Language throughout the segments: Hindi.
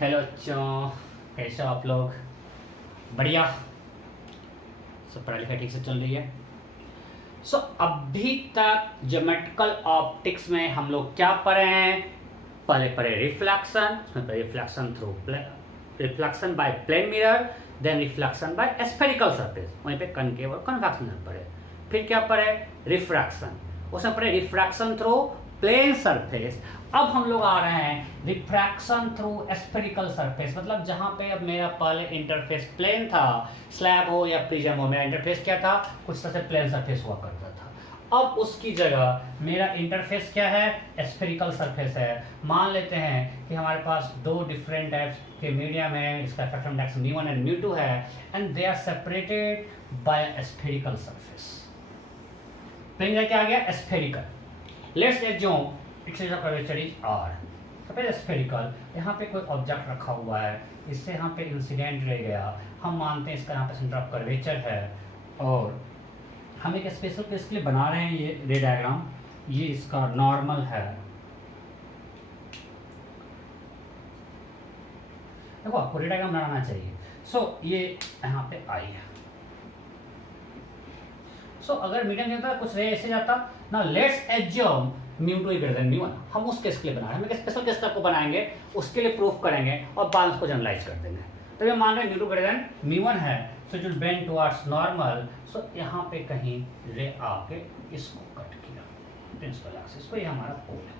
हेलो बच्चों, कैसे हो आप लोग? बढ़िया। सब पढ़ाई लिखाई ठीक से चल रही है? अभी तक ज्योमेट्रिकल ऑप्टिक्स में हम लोग क्या पढ़े हैं? पहले पढ़े रिफ्लेक्शन, उसमें पढ़े reflection through reflection by plane mirror, then reflection by spherical surface, वहीं पे कनकेव और कन्वेक्स मिरर पढ़े। फिर क्या पढ़े? रिफ्रैक्शन, उसमें पढ़े रिफ्रैक्शन थ्रू प्लेन सरफेस। अब हम लोग आ रहे हैं रिफ्रैक्शन थ्रू स्फेरिकल सरफेस, मतलब जहां पे अब मेरा पहले इंटरफेस प्लेन था, स्लैब हो या प्रिज्म हो, मेरा इंटरफेस क्या था? कुछ तरह से प्लेन सरफेस हुआ करता था। अब उसकी जगह मेरा इंटरफेस क्या है? स्फेरिकल सरफेस है। मान लेते हैं कि हमारे पास दो डिफरेंट टाइप्स के मीडियम है, इसका स्पेक्ट्रम इंडेक्स μ1 एंड μ2 है, and they are separated by spherical surface. Plane क्या आ गया? Spherical. Let's assume its is a curvature is r। Suppose spherical, यहाँ पे कोई ऑब्जेक्ट रखा हुआ है, इससे यहाँ पे इंसिडेंट रह गया, हम मानते हैं इसका यहाँ पे सेंटर ऑफ कर्वेचर है, और हम एक स्पेशल केस के लिए बना रहे हैं ये रे डायग्राम। ये इसका नॉर्मल है। देखो आपको रे डायग्राम बनाना चाहिए। ये यहाँ पे आई है। अगर मीडियम नहीं होता कुछ रे ऐसे जाता ना। Let's assume μ2 greater than μ1। हम उस केस के लिए बना रहे हैं, हम एक स्पेशल केस आपको बनाएंगे, उसके लिए प्रूफ करेंगे और बाद में उसको जनरलाइज कर देंगे। तो ये मान रहे हैं μ2 ग्रेटर देन μ1 है, सो it will bend towards normal. यहाँ पे कहीं रे आके इसको कट किया प्रिंसिपल एक्सिस को, ये हमारा पोल है।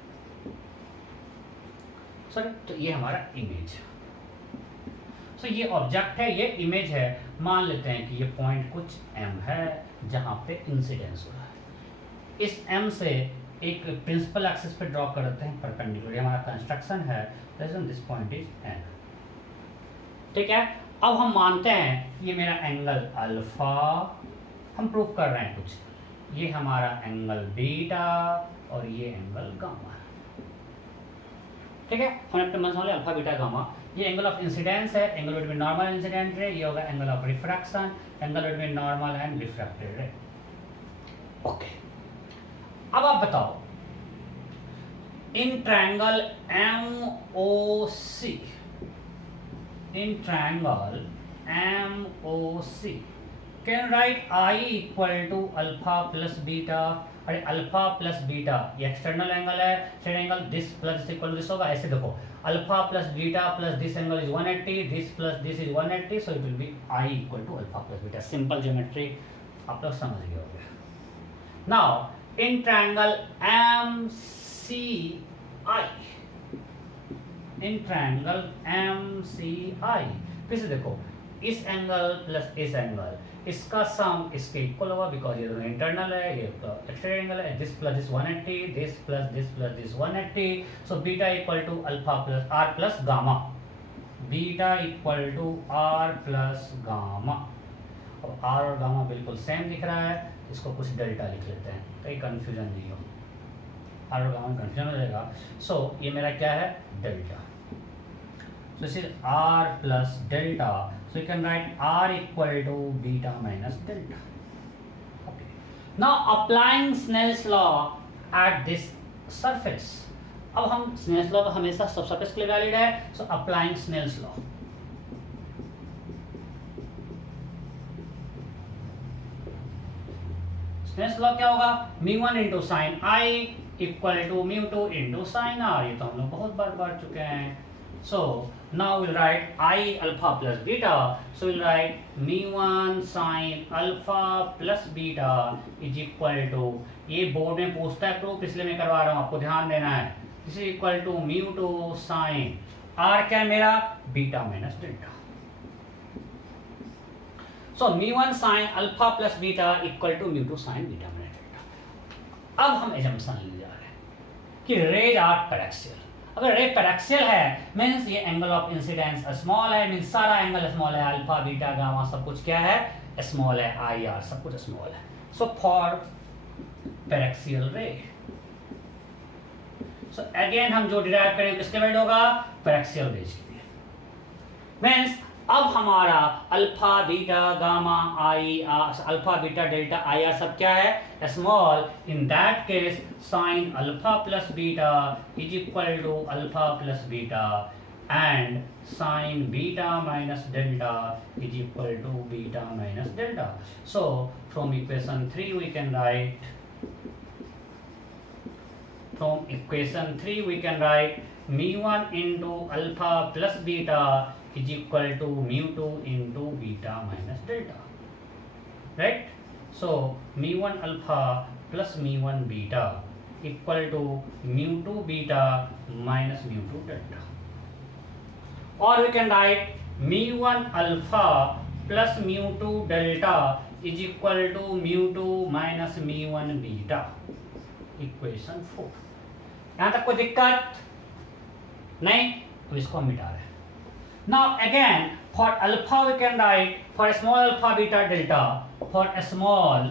सॉरी, तो ये हमारा इमेज है। ये ऑब्जेक्ट है, ये इमेज है। मान लेते हैं कि ये पॉइंट कुछ m है जहां पे इंसिडेंस हो रहा है। इस m से एक प्रिंसिपल एक्सिस पे ड्रॉ कर देते हैं परपेंडिकुलर, हमारा कंस्ट्रक्शन है। This point is n। ठीक है, अब हम मानते हैं ये मेरा एंगल अल्फा, हम प्रूफ कर रहे हैं कुछ, ये हमारा एंगल बीटा और ये एंगल गामा। ठीक है, हमने अपने मन से अल्फा बीटा गामा। ये एंगल ऑफ इंसिडेंस है, angle between normal incident ray. ये होगा angle of refraction, angle between normal and refracted ray. Okay, अब आप बताओ, in triangle MOC, in triangle MOC can write I equal to alpha plus beta. अरे अल्फा प्लस बीटा ये एक्सटर्नल एंगल है, side angle this plus equal to this होगा। ऐसे देखो, alpha plus beta plus this angle is 180, this plus this is 180, so it will be I equal to alpha plus beta. Simple geometry आप लोग समझ गए होंगे। Now in triangle MCI, in triangle MCI फिर से देखो, इस एंगल प्लस इस एंगल, इसका सम इसके इक्वल होगा, बिकॉज ये दोनों इंटरनल है, ये एक्सटर्नल एंगल है। This plus this 180, this plus this 180, so beta equal to alpha plus r plus gamma. Beta equal to r plus gamma. अब r और गामा बिल्कुल सेम दिख रहा है, इसको कुछ डेल्टा लिख लेते हैं, कहीं कंफ्यूजन नहीं हो। r और गामा में कंफ्यूजन हो जाएगा। ये मेरा क्या है? Delta. this is r plus delta, so you can write r equal to beta minus delta. Okay, now applying Snell's law at this surface. अब हम Snell's law तो हमेशा सब सरफेस के लिए वैलिड है, so applying Snell's law. Snell's law क्या होगा? μ1 into sin I equal to μ2 into sin r। ये तो हम लोग बहुत बार पढ़ चुके हैं। So now we'll write I alpha plus beta. So we'll write μ1 sin alpha plus beta is equal to, ये बोर्ड में पूछता है प्रूफ, इसलिए मैं करवा रहा हूँ, आपको ध्यान देना है। This is equal to μ2 sin r क्या है मेरा? Beta minus delta. So μ1 sin alpha plus beta equal to μ2 sin beta minus delta. अब हम एजम्पशन ले जा रहे हैं कि रेज आर पैरेक्सियल। अगर रे पैरेक्सियल है मींस ये एंगल ऑफ इंसिडेंस स्मॉल है, मींस सारा एंगल स्मॉल है, अल्फा बीटा गामा सब कुछ क्या है? स्मॉल है, आई आर सब कुछ स्मॉल है। सो फॉर पैरेक्सियल रे, सो अगेन हम जो डिराइव करेंगे किसके वैल्यू होगा? पैरेक्सियल रेज के लिए। मींस अब हमारा alpha beta gamma I alpha beta delta I R सब क्या है? Small. In that case sine alpha plus beta is equal to alpha plus beta and sine beta minus delta is equal to beta minus delta. So from equation 3 we can write mu1 into alpha plus beta is equal to mu2 into beta minus delta, right? So mu1 alpha plus mu1 beta equal to mu2 beta minus mu2 delta. Or we can write mu1 alpha plus mu2 delta is equal to mu2 minus mu1 beta, equation 4। यहाँ तक कोई दिक्कत नहीं, तो इसको हम मिटा रहे हैं। Now again for alpha we can write for small alpha beta delta, for a small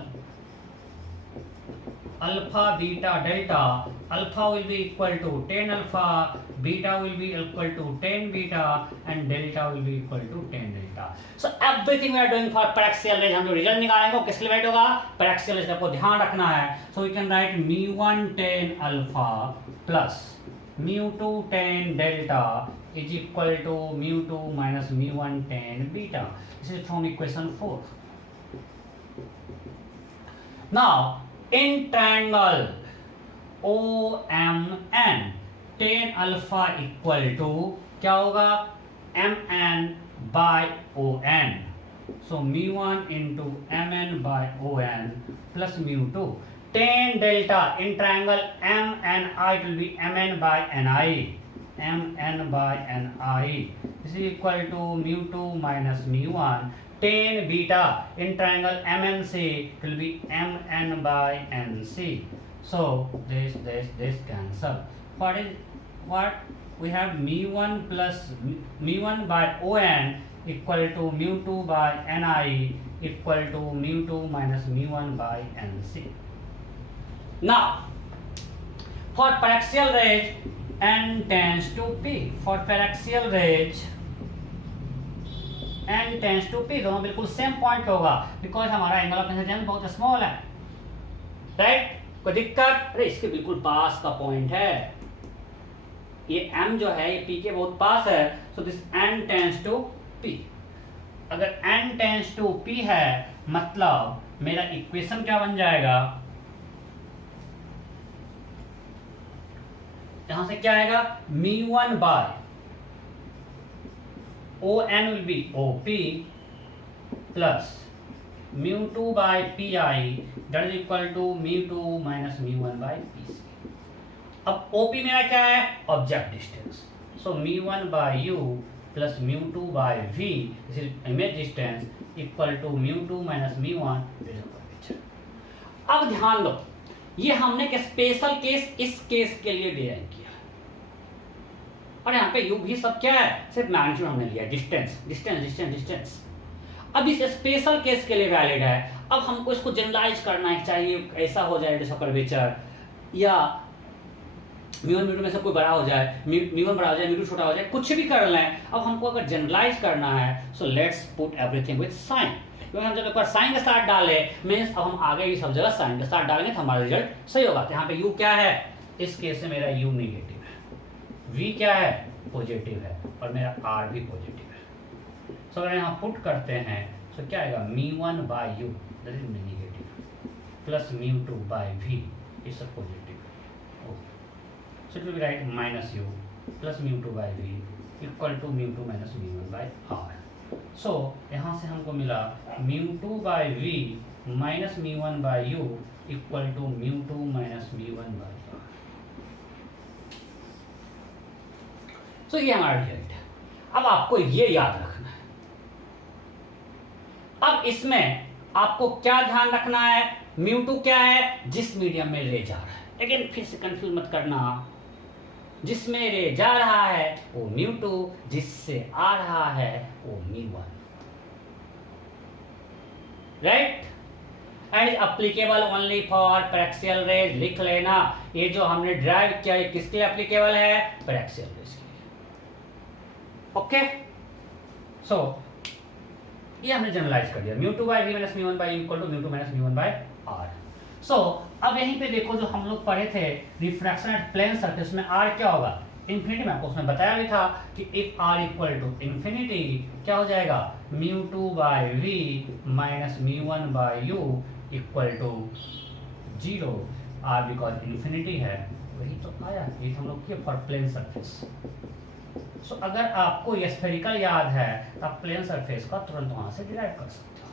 alpha beta delta, alpha will be equal to 10 alpha, beta will be equal to 10 beta and delta will be equal to 10 delta. So everything we are doing for paraxial range, हम जो रिजल्ट निकालेंगे वो किसके लिए वेट होगा, paraxial range को ध्यान रखना है। So we can write mu1 10 alpha plus mu2 10 delta is equal to mu2 minus mu1 10 beta. This is from equation 4. Now in triangle OMN 10 alpha equal to क्या होगा, MN by ON. So mu1 into MN by ON plus mu2. 10 delta in triangle MNI will be MN by NI. MN by NI. This is equal to mu2 minus mu1. 10 beta in triangle MNC will be MN by NC. So this cancel. What we have mu1 plus mu1 by ON equal to mu2 by NI equal to mu2 minus mu1 by NC. Now for paraxial range n tends to p. For paraxial range n tends to p, दोनों बिल्कुल सेम पॉइंट होगा बिकॉज हमारा एंगल ऑफ इंसिडेंस बहुत स्मॉल है, राइट? कोई दिक्कत? अरे इसके बिल्कुल पास का पॉइंट है, ये m जो है ये p के बहुत पास है। So this n tends to p। अगर n टेंड्स टू p है मतलब मेरा इक्वेशन क्या बन जाएगा, यहां से क्या आएगा, mu1 by ON will be OP plus mu2 by PI that is equal to mu2 minus mu1 by PC। अब OP मेरा क्या है, object distance. So mu1 by U plus mu2 by V, this is image distance equal to mu2 minus mu1 visual curvature। अब ध्यान दो, ये हमने एक स्पेशल केस इस केस के लिए डिराइव किया और यहाँ पे यू भी सब क्या है, सिर्फ मैग्नीट्यूड हमने लिया, डिस्टेंस डिस्टेंस डिस्टेंस डिस्टेंस। अब इस स्पेशल केस के लिए वैलिड है। अब हमको इसको जनरलाइज करना है, चाहिए ऐसा हो जाए रेडियस ऑफ कर्वेचर या म्यू1 म्यू2 में से कोई बड़ा हो जाए, म्यू1 बड़ा हो जाए, म्यू2 छोटा हो जाए, कुछ भी कर लें। अब हमको अगर जनरलाइज करना है so let's put everything with sign, क्योंकि हम जब एक बार साइन के साथ डाले मीन्स अब हम आगे भी सब जगह साइन के साथ डालेंगे तो हमारा रिजल्ट सही होगा। तो यहाँ पे यू क्या है, इस केस में मेरा यू नेगेटिव है, v क्या है, पॉजिटिव है और मेरा r भी पॉजिटिव है। सो अगर यहाँ पुट करते हैं तो क्या आएगा, mu1 by u that is negative plus mu2 by v is positive. So it will be right minus u plus mu2 by v equal to mu2 minus mu1 by r। सो यहाँ से हमको मिला mu2 by v minus mu1 by u equal to mu2 minus mu1 by r। तो ये हमारा रिजल्ट है। अब आपको ये याद रखना है। अब इसमें आपको क्या ध्यान रखना है, mu2 क्या है, जिस मीडियम में रे जा रहा है। लेकिन फिर से कंफ्यूज मत करना, जिसमें रे जा रहा है वो mu2, जिससे आ रहा है वो mu1, right? And applicable only for paraxial rays. लिख लेना, ये जो हमने ड्राइव किया है किसके लिए एप्लीकेबल है, पैरेक्सियल रेज के लिए। ओके, सो ये हमने जनरलाइज कर दिया, mu2 by v minus mu1 by u equal to mu2 minus mu1 by r। सो अब यहीं पे देखो जो हम लोग पढ़े थे रिफ्रैक्शन एट प्लेन सरफेस में r क्या होगा, इन्फिनिटी में आपको उसमें बताया भी था कि if R equal to infinity क्या हो जाएगा, μ2 by V minus μ1 by U equal to 0। R because infinity है, वही तो आया, ये हम लोग किए फॉर प्लेन सरफेस। सो अगर आपको ये स्फेरिकल याद है तो आप प्लेन सरफेस का तुरंत वहां से डिराइव कर सकते हो।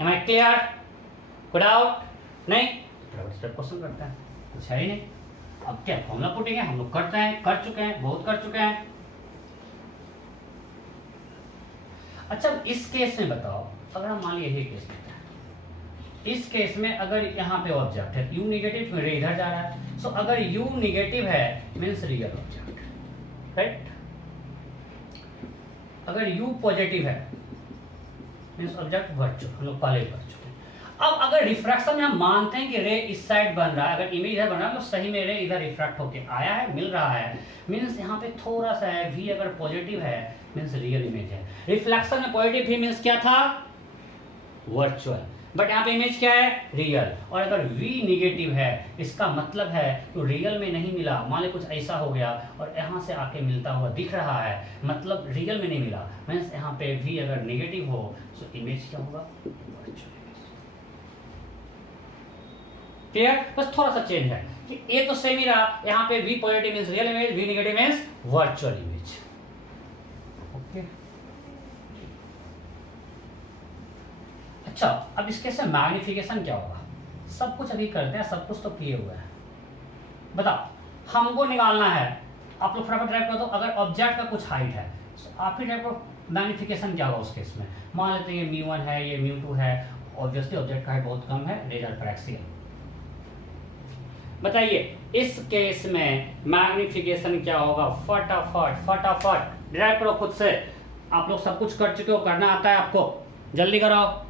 Am I clear? कोई डाउट नहीं? क्वेश्चन करते हैं, कुछ है ही नहीं। अब क्या फॉर्मूला पुटिंग है, हम लोग करते हैं, कर चुके हैं, बहुत कर चुके हैं। अच्छा इस केस में बताओ, अगर हम मान लिया यही केस लेते हैं, इस केस में अगर यहाँ पे ऑब्जेक्ट है u नेगेटिव, रे इधर जा रहा है, सो अगर u नेगेटिव है मीन्स रियल ऑब्जेक्ट, राइट। अगर u पॉजिटिव है मीन्स ऑब्जेक्ट वर्चुअल, हम लोग पहले ही पढ़ चुके हैं। अब अगर रिफ्रैक्शन में हम मानते हैं कि रे इस साइड बन रहा है, अगर इमेज इधर बन रहा है तो सही में रे इधर रिफ्रैक्ट होके आया है, मिल रहा है, मीन्स यहाँ पे थोड़ा सा है, v अगर पॉजिटिव है मीन्स रियल इमेज है। रिफ्लेक्शन में पॉजिटिव भी मीन्स क्या था, वर्चुअल, बट यहाँ पे इमेज क्या है, रियल। और अगर v निगेटिव है इसका मतलब है तो रियल में नहीं मिला, मान लो कुछ ऐसा हो गया और यहाँ से आके मिलता हुआ दिख रहा है, मतलब रियल में नहीं मिला, मीन्स यहाँ पे v अगर निगेटिव हो तो इमेज क्या होगा, वर्चुअल। क्लियर? बस थोड़ा सा चेंज है कि ए तो सेम ही रहा, यहाँ पे v positive means real image, v negative means virtual image. Okay अच्छा, अब इसके से मैग्निफिकेशन क्या होगा, सब कुछ अभी करते हैं, सब कुछ तो किए हुए हैं। बताओ हमको निकालना है, आप लोग फटाफट टाइप कर दो। अगर ऑब्जेक्ट का कुछ हाइट है तो आप ही टाइप करो मैग्निफिकेशन क्या होगा उस केस में। मान लेते हैं ये μ1 है, ये μ2 है, ऑब्वियसली ऑब्जेक्ट का हाइट बहुत कम है, रेज आर पैरेक्सियल। बताइए इस केस में मैग्निफिकेशन क्या होगा, फटाफट फटाफट डिराइव करो खुद से। आप लोग सब कुछ कर चुके हो, करना आता है आपको, जल्दी करो।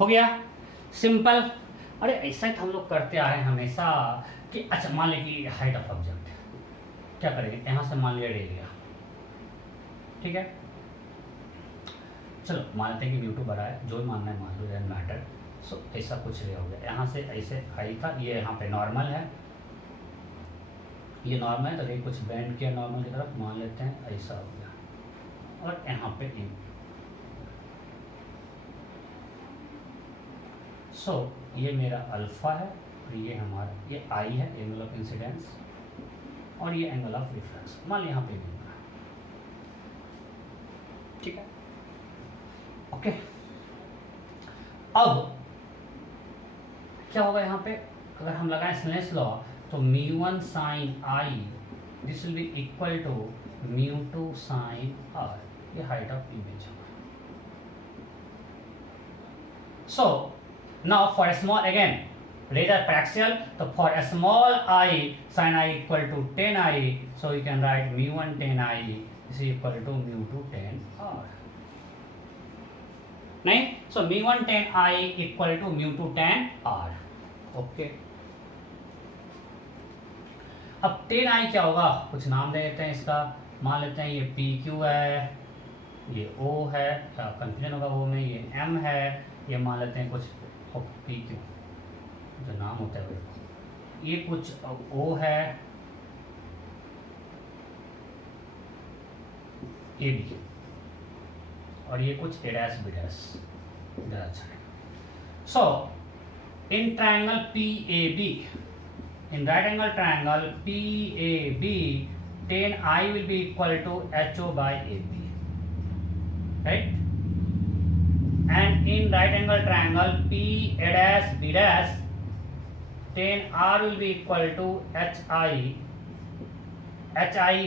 हो गया सिंपल। अरे ऐसा ही हम लोग करते आ रहे हैं हमेशा कि अच्छा मान लीजिए कि हाइट ऑफ ऑब्जेक्ट है, क्या करेंगे, यहां से मान लिया गया, ठीक है, चलो मान लेते हैं कि μ2 बड़ा है, जो भी मानना है मान लो, डजंट मैटर। सो ऐसा कुछ रे हो गया, यहाँ से ऐसे आई था, ये यहाँ पे नॉर्मल है, ये नॉर्मल है, तो ये कुछ बेंड किया नॉर्मल की तरफ, मान लेते हैं ऐसा हो गया, और यहाँ पे इन। सो ये मेरा अल्फा है और ये हमारा ये आई है, एंगल ऑफ इंसिडेंस, और ये एंगल ऑफ रिफ्लेक्शन, मान लिया यहाँ पे मिल रहा है, ठीक है, ओके। अब क्या होगा यहाँ पे, अगर हम लगाएं स्नेल्स लॉ तो μ1 sin i this will be equal to μ2 sin r, ये हाइट ऑफ इमेज होगा। So now for small again rays are paraxial, तो for small i sin i equal to 10i, so you can write μ1 10i is equal to μ2 10r। नहीं, सो μ1 10i equal to μ2 10r, okay. अब 10i क्या होगा, कुछ नाम दे देते हैं इसका, मान लेते हैं ये PQ है, ये O है, कंफ्यूजन होगा वो में, ये M है, ये मान लेते हैं कुछ PQ जो नाम होता है, ये कुछ O है, AB, और ये कुछ A डैश B डैश, इधर अच्छा है। So in triangle PAB, in right angle triangle PAB, 10i will be equal to HO by AB, right? And in right angle triangle PA dash B dash, 10r will be equal to HI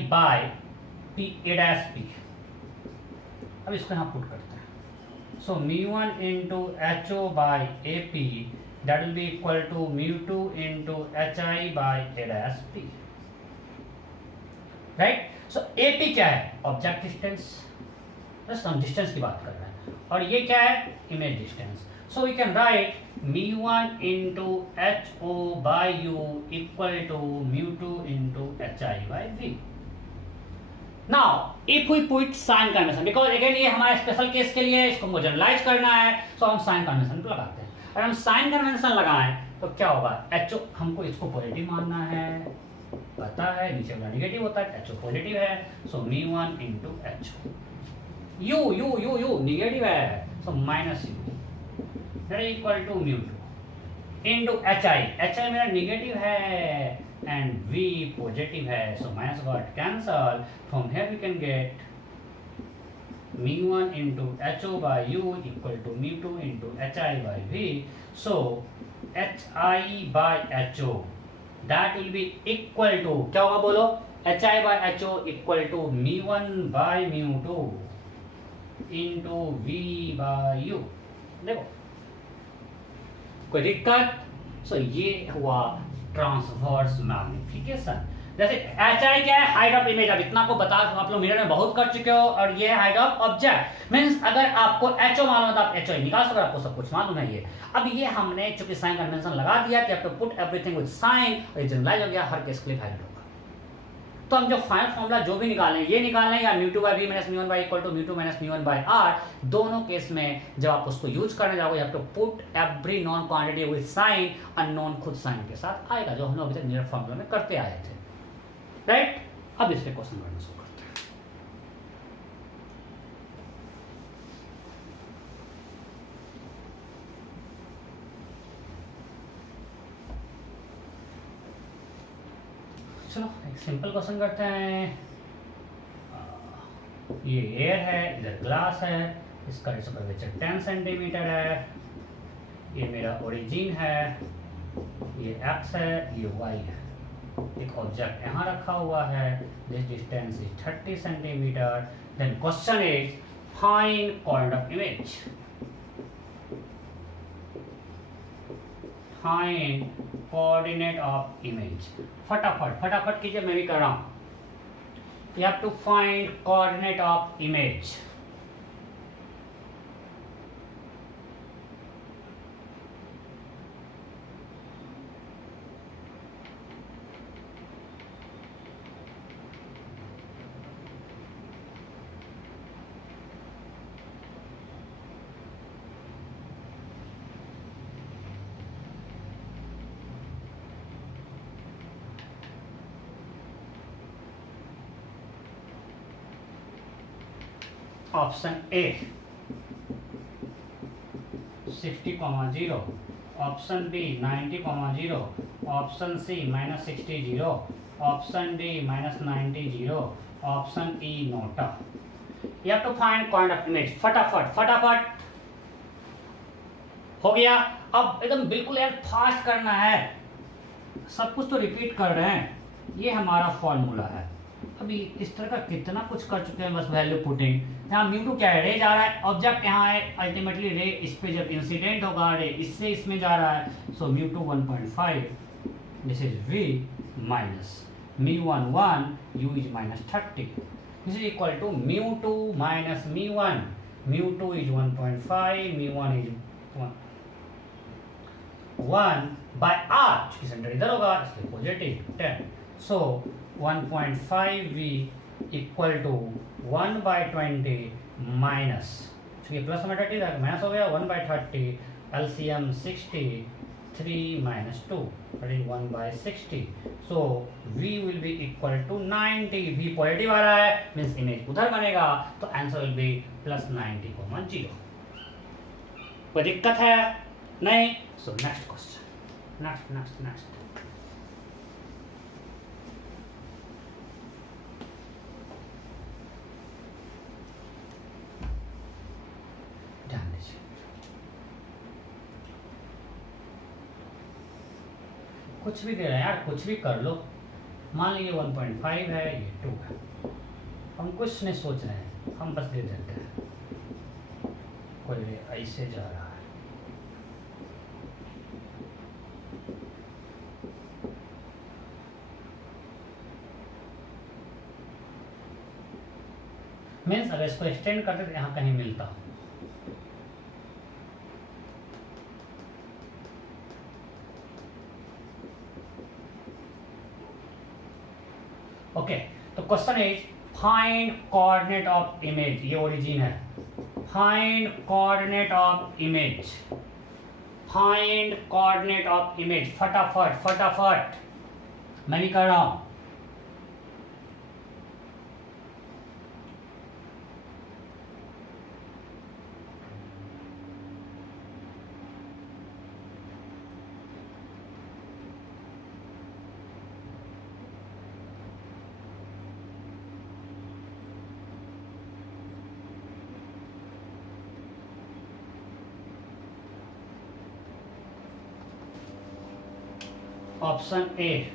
by PA dash B। अब इसको यहाँ पुट करते हैं, so μ1 into HO by AP, that will be equal to μ2 into HI by A dash P, right? So AP क्या है, ऑब्जेक्ट डिस्टेंस, बस हम डिस्टेंस की बात कर रहे हैं, और ये क्या है, image distance. So we can write μ1 into HO by U equal to μ2 into HI by V। Now if we put sign convention, because again ये हमारा स्पेशल केस के लिए, इसको हमको जनरलाइज करना है, so हम साइन कन्वेंशन को लगाते हैं। अगर हम साइन कन्वेंशन लगाएं तो क्या होगा, एच ओ हमको इसको पॉजिटिव मानना है, पता है नीचे वाला निगेटिव होता है, एच ओ पॉजिटिव है, so μ1 into H O, U U U U negative है, so minus U that equal to μ2 into H I मेरा निगेटिव है एंड v पॉजिटिव है, so minus got cancel, from here we can get μ1 into HO by U equal to μ2 into HI by V. So HI by HO that will be equal to, क्या होगा बोलो, HI by HO equal to μ1 by μ2 into V by U. देखो कोई दिक्कत? सो ये हुआ ट्रांसवर्स मैग्निफिकेशन। जैसे एच आई क्या है, हाइट ऑफ इमेज। अब इतना को बता आप लोग मिरर में बहुत कर चुके हो, और ये हाइट ऑफ ऑब्जेक्ट मींस अगर आपको एच ओ मालूम है तो आप एच ओ निकाल सकते हो, आपको सब कुछ मालूम है ये। अब ये हमने चूंकि साइन कन्वेंशन लगा दिया कि आप तो पुट एवरीथिंग विद साइन, और ये जनरलाइज हो गया, हर केस के लिए वैलिड होगा। तो हम जो फाइनल फॉर्मूला जो भी निकालें, ये निकालें या μ2 by v minus μ1 by equal to μ2 minus μ1 by r, दोनों केस में जब आप उसको यूज करने जाओगे, you have to put every known quantity with sign, unknown खुद साइन के साथ आएगा, जो हम लोग अभी तक मिरर फॉर्मूला में करते आए थे, राइट। अब इस पे क्वेश्चन करना शुरू करते हैं। चलो एक सिंपल क्वेश्चन करते हैं। ये एयर है, इधर ग्लास है, इसका टेम्परेचर 10 सेंटीमीटर है, ये मेरा ओरिजिन है, ये एक्स है, ये वाई है, एक ऑब्जेक्ट यहाँ रखा हुआ है, this distance is 30 centimetre. Then question is find coordinate of image, find coordinate of image. फटाफट कीजिए, मैं भी कर रहा हूं। You have to find coordinate of image. Option A 60,0, option B 90,0, option C -60 0, option D -90 option E NOTA. You have to find coordinate of image. फटाफट हो गया। अब एकदम बिल्कुल यार फास्ट करना है, सब कुछ तो रिपीट कर रहे हैं। ये हमारा फॉर्मूला है। अभी इस तरह का कितना कुछ कर चुके हैं, बस वैल्यू पुटिंग। यहाँ μ2 क्या है, रे जा रहा है, ऑब्जेक्ट यहाँ है, अल्टीमेटली रे इस पे जब इंसिडेंट होगा, रे इससे इसमें जा रहा है, so μ2 1.5, this is v minus μ1 1, u is -30, this is equal to μ2 minus μ1, μ2 is 1.5, μ1 is 1 by r, क्योंकि सेंटर इधर होगा इसलिए positive 10, so 1.5v equal to 1/20 minus, चूंकि प्लस में 30 था माइनस हो गया, 1/30, LCM 60, 3 - 2 1/60, so v will be equal to 90। v positive आ रहा है मीन्स इमेज उधर बनेगा, तो आंसर विल बी +90,0। कोई दिक्कत है नहीं? सो नेक्स्ट क्वेश्चन, नेक्स्ट ध्यान दीजिए। कुछ भी दे रहे हैं यार, कुछ भी कर लो। मान लीजिए 1.5 है, ये 2 है, हम कुछ नहीं सोच रहे हैं, हम बस दे देते हैं। कोई ऐसे जा रहा है, मीन्स अगर इसको एक्सटेंड करते तो यहाँ कहीं मिलता। ओके, तो question is find coordinate of image. ये ओरिजिन है, find coordinate of image. Find coordinate of image, फटाफट फटाफट, मैं भी कर रहा हूं। Option A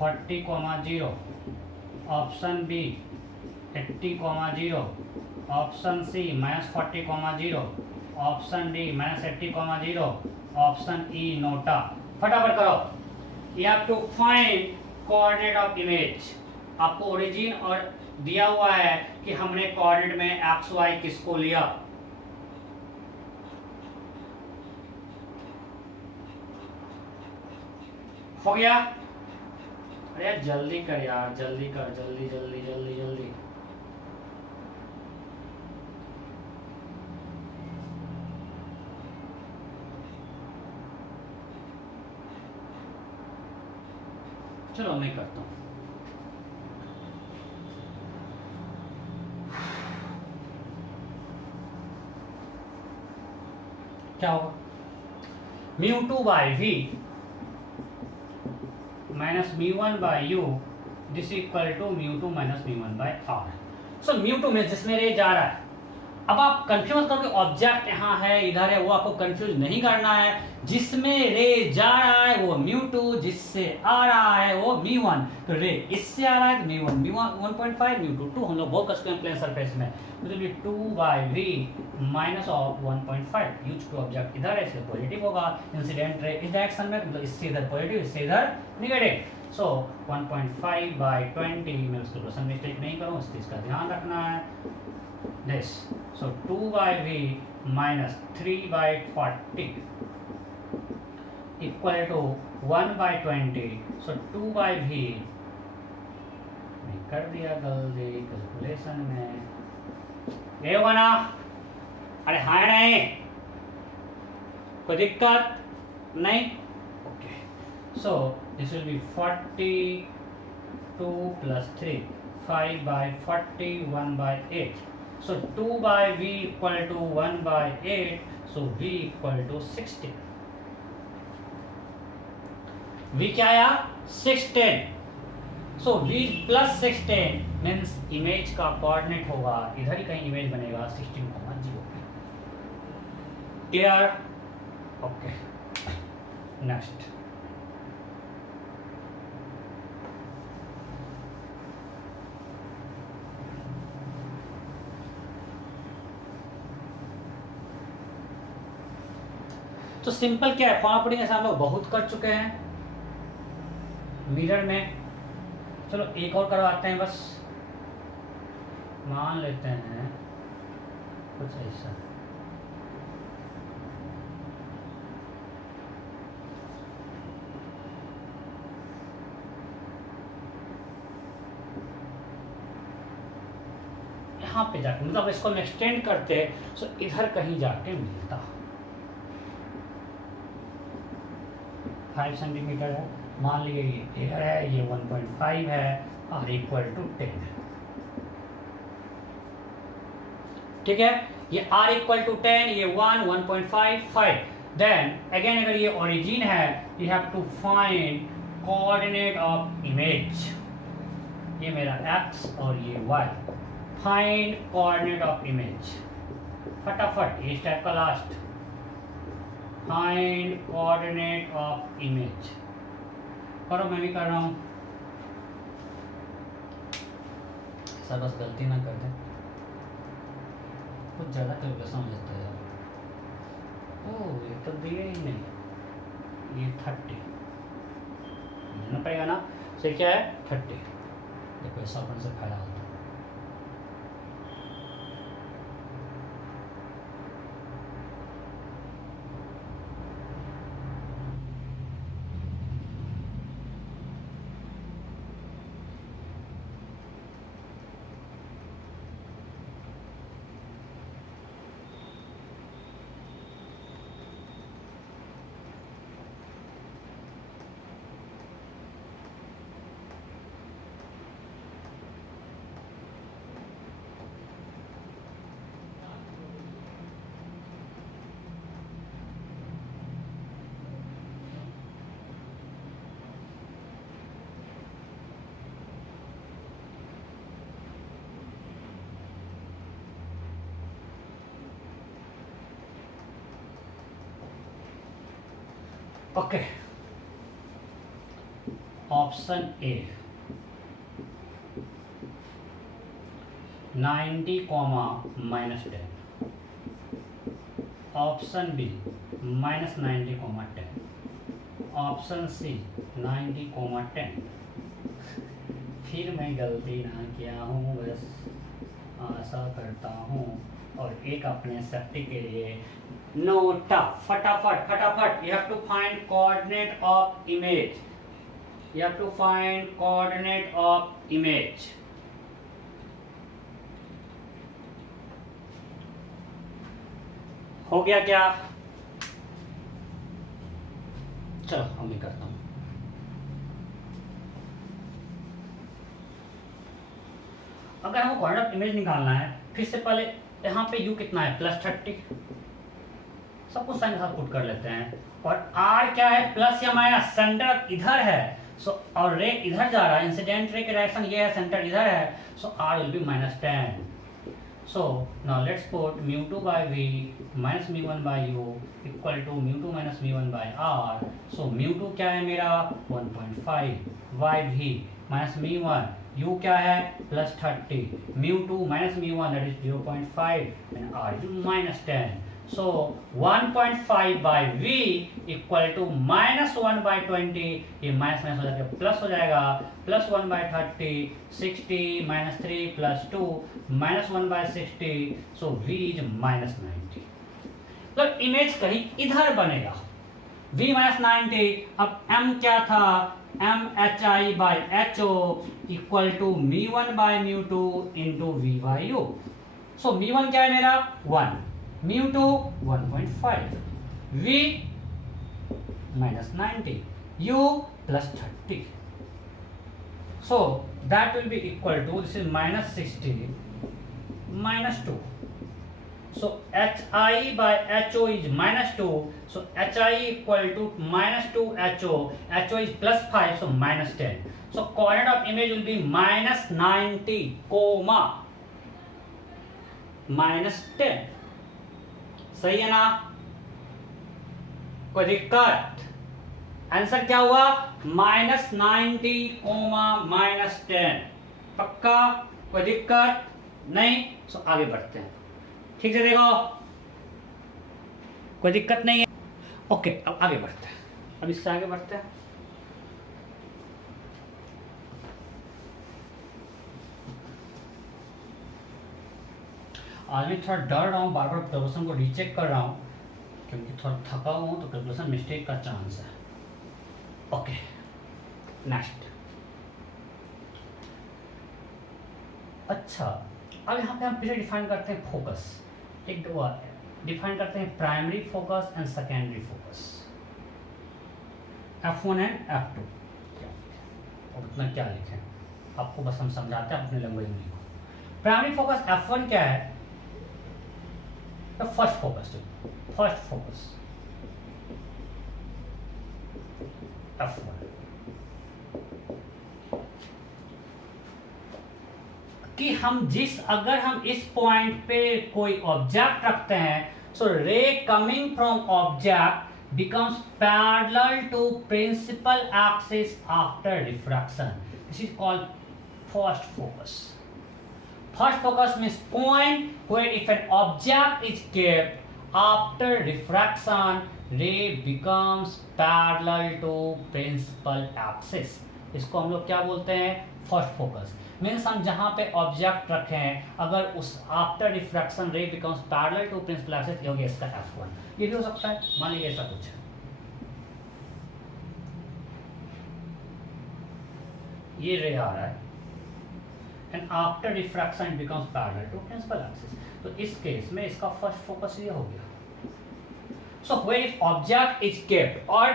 40,0, option B 80,0, option C -40,0, option D -80,0, option E NOTA. फटाफट करो। You have to find coordinate of image. आपको ओरिजिन और दिया हुआ है कि हमने कोऑर्डिनेट में एक्स वाई किसको लिया। हो गया? अरे यार जल्दी कर यार, जल्दी कर, जल्दी जल्दी जल्दी जल्दी। चलो मैं करता हूं। क्या होगा? μ2 by v minus μ1 by u this equal to μ2 minus μ1 by r। So μ2 में जिसमें रे जा रहा है, अब आप कंफ्यूज करो कि ऑब्जेक्ट यहाँ है इधर है, वो आपको कंफ्यूज नहीं करना है। जिसमें रे जा रहा है वो μ2, जिससे आ रहा है वो μ1। तो रे इससे आ रहा है तो μ1 1.5 μ2 2। हम लोग बहुत कसते हैं प्लेन सरफेस में, मतलब 2 by we minus of 1.5। Use to object इधर है इसलिए पॉजिटिव होगा। इंसिडेंट रे इस डायरेक्शन में, मतलब इससे इधर पॉजिटिव इससे इधर नेगेटिव। सो 1.5 बाई 20 में उसको क्वेश्चन मिस्टेक नहीं करूँ, इस चीज़ का ध्यान रखना है। This so 2 by v minus 3 by 40 equal to 1 by 20। so 2 by v मैं कर दिया गलती कैलकुलेशन में। ये होगा ना? अरे हाँ नहीं, कोई दिक्कत नहीं? Okay. So this will B 42 plus 3 5 by 40 1 by 8। So 2 by v equal to 1 by 8, so v equal to 16। v क्या आया? 16। so v plus 16 means image का कोऑर्डिनेट होगा, इधर ही कहीं इमेज बनेगा 16,0। क्लियर? Okay next. तो सिंपल क्या है, फॉर्म पुटिंग ऐसा हम लोग बहुत कर चुके हैं मिरर में। चलो एक और करवाते हैं बस। मान लेते हैं कुछ ऐसा, यहाँ पे जाके, मतलब इसको हम एक्सटेंड करते तो इधर कहीं जाके मिलता। 5 सेंटीमीटर है, मान लीजिए ये एयर है, ये 1.5 है, r इक्वल टू 10। ठीक है, ये r इक्वल टू 10, ये 1 1.5 5। देन अगेन अगर ये ओरिजिन है, you have to find coordinate of image. ये मेरा x और ये y। Find coordinate of image. फटाफट ये स्टेप का last. Find coordinate of image करो, मैं भी कर रहा हूं। ऐसा बस गलती ना कर दे, कुछ ज्यादा कैलकुलेशन हो जाता है यार। ओह ये तो दिए ही नहीं, ये 30 देना पड़ेगा ना। से क्या है 30। देखो ऐसा अपन से फायदा होता है। Okay, option A 90 comma -10, option B -90 comma 10, option C 90 comma 10। फिर मैं गलती ना किया हूँ, बस आशा करता हूँ। और एक अपने सेफ्टी के लिए नोट फटाफट फटाफट, you have to find coordinate of image, you have to find coordinate of image। हो गया क्या? चलो अब मैं करता हूं। अगर हमको कोऑर्डिनेट ऑफ इमेज निकालना है, फिर से पहले यहाँ पे u कितना है, +30, सब कुछ साइन के साथ पुट कर लेते हैं। और r क्या है, प्लस या माइनस, सेंटर इधर है, सो और रे इधर जा रहा है, इंसिडेंट रे के डायरेक्शन ये है, सेंटर इधर है, so r will be -10। So now let's put μ2 by v minus μ1 by u equal to μ2 minus μ1 by r। So μ2 क्या है मेरा 1.5 by v minus μ1, u क्या है +30, μ2 minus μ1 that is 0.5 and r is -10। So 1.5 by v equal to -1 by 20, ये माइनस माइनस हो जाकर प्लस हो जाएगा, +1 by 30, 60 -3 + 2 -1 by 60, so v is -90। तो इमेज कहीं इधर बनेगा, v -90। अब m क्या था, m hi by ho equal to μ1 by μ2 into v by u। So μ1 क्या है मेरा 1, μ2 1.5, v -90, u +30। So that will be equal to, this is -60 -2। So hi by ho is -2, so hi equal to -2 ho, ho is +5, so -10। So coordinate of image will be -90 comma -10। सही है ना? कोई दिक्कत? आंसर क्या हुआ, -90 कोमा -10। पक्का? कोई दिक्कत नहीं? सो आगे बढ़ते हैं, ठीक से देखो, कोई दिक्कत नहीं है। ओके, अब आगे बढ़ते हैं, अब इससे आगे बढ़ते हैं। आज मैं थोड़ा डर रहा हूँ, बार बार कैलकुलेशन को रीचेक कर रहा हूँ, क्योंकि थोड़ा थका हुआ हूँ, तो कैलकुलेशन मिस्टेक का चांस है। Okay, next. अच्छा, अब यहाँ पे हम फिर डिफाइन करते हैं फोकस, एक दो डिफाइन करते हैं primary focus and secondary focus, F1 and F2। और उतना क्या लिखें, आपको बस हम समझाते हैं, अपने लैंग्वेज में लिखो। प्राइमरी फोकस F1 क्या है, फर्स्ट फोकस F1 कि अगर हम इस पॉइंट पे कोई ऑब्जेक्ट रखते हैं, so ray coming from object becomes parallel to principal axis after refraction. This is called first focus. First focus means point where if an object is kept after refraction, ray becomes parallel to principal axis। इसको हम लोग क्या बोलते हैं, फर्स्ट फोकस। मीन्स हम जहाँ पे ऑब्जेक्ट रखे हैं, अगर उस after refraction ray becomes parallel to principal axis, ये हो गया इसका F1। ये भी हो सकता है, मान लीजिए ऐसा कुछ है, ये रे आ रहा है and after diffraction it becomes parallel to principal axis। तो इस केस में इसका फर्स्ट फोकस ये हो गया। So where if object is kept or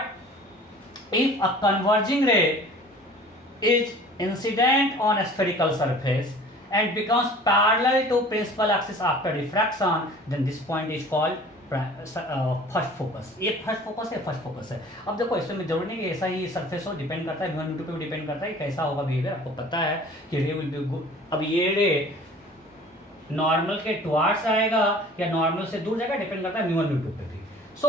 if a converging ray is incident on a spherical surface and becomes parallel to principal axis after diffraction, then this point is called first focus. ये फर्स्ट फोकस है। अब देखो, इसमें जरूरी नहीं कि ऐसा ही सरफेस हो, डिपेंड करता है V1 V2 पे भी डिपेंड करता है कि कैसा होगा बिहेवियर। आपको पता है कि रे विल बी गुड। अब ये रे नॉर्मल के टुवार्ड्स आएगा या नॉर्मल से दूर जाएगा, डिपेंड करता है V1 V2 पे भी। सो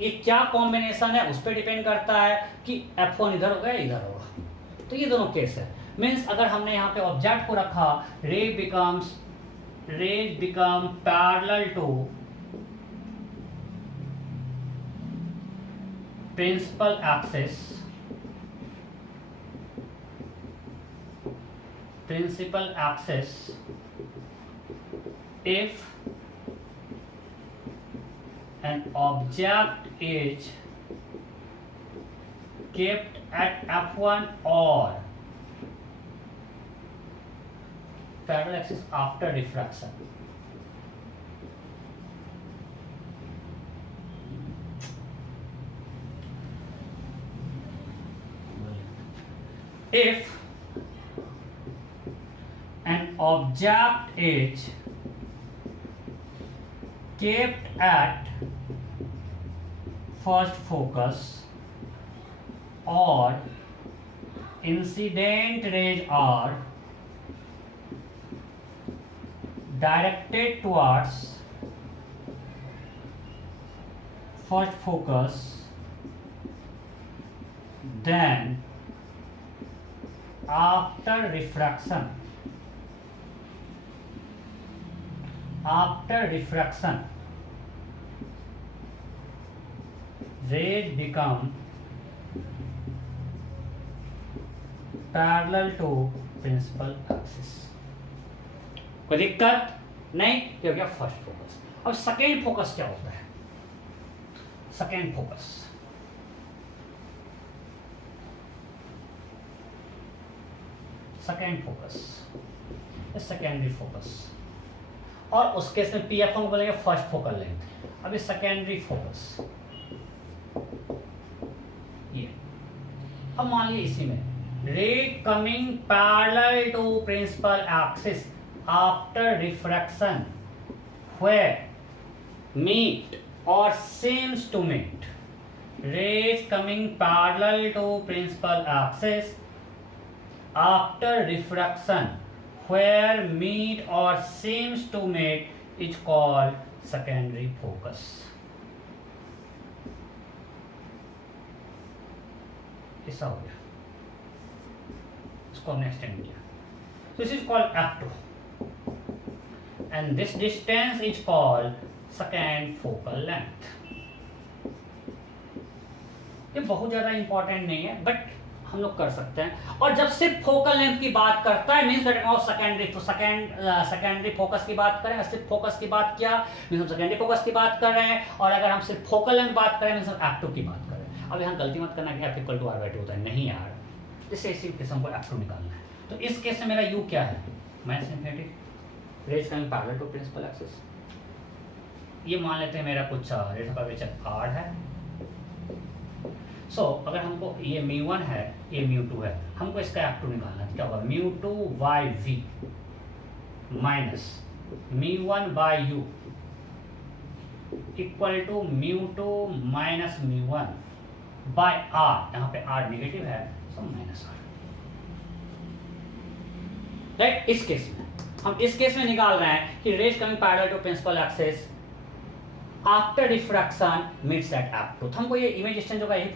ये क्या कॉम्बिनेशन है उस पर डिपेंड करता है कि F1 इधर होगा या इधर होगा। तो ये दोनों केस है। मीन्स अगर हमने यहाँ पे ऑब्जेक्ट को रखा, rays become parallel to principal axis if an object is kept at F1 or parallel axis after diffraction. If an object is kept at first focus or incident rays are directed towards first focus, then after refraction rays become parallel to principal axis। कोई दिक्कत नहीं, ये हो गया फर्स्ट फोकस। अब सेकेंड फोकस क्या होता है? सेकेंड फोकस सेकेंडरी फोकस, और उस केस में पी एफ को बोलेंगे फर्स्ट फोकल लेंथ। अभी सेकेंडरी फोकस ये, अब मान लीजिए इसी में ray coming parallel to principal axis after refraction where meet और seems to meet, rays coming parallel to principal axis after refraction where meet or seems to meet is called secondary focus। ऐसा हो गया, इसको हमने एक्सटेंड किया। This is called F2 and this distance is called second focal length। ये बहुत ज्यादा इंपॉर्टेंट नहीं है बट हम लोग कर सकते हैं। और जब सिर्फ फोकल लेंथ की बात करता है मींस सेकेंडरी फोकस की बात करें, सिर्फ फोकस की बात किया मींस हम सेकेंडरी फोकस की बात कर रहे हैं, और अगर हम सिर्फ फोकल लेंथ बात करें मींस हम F2 की बात कर रहे हैं। अब यहाँ गलती मत करना कि F इक्वल टू R/2 होता है, नहीं यार, इससे इसी किस्म को F2 निकालना है। तो इस केस में मेरा U क्या है? Minus infinity, rays coming parallel to principal axis. ये मान लेते हैं मेरा कुछ रेज का वेचर R है। सो अगर हमको ये μ1 है, ये μ2 है, हमको इसका F2 निकालना है। क्या होगा? μ2 by V minus μ1 by U equal to μ2 minus μ1 by R। यहाँ पे R नेगेटिव है, सो माइनस R। राइट, इस केस में हम इस केस में निकाल रहे हैं कि rays coming parallel to principal axis after refraction meets at F2। तो हमको ये इमेज डिस्टेंस होगा, यही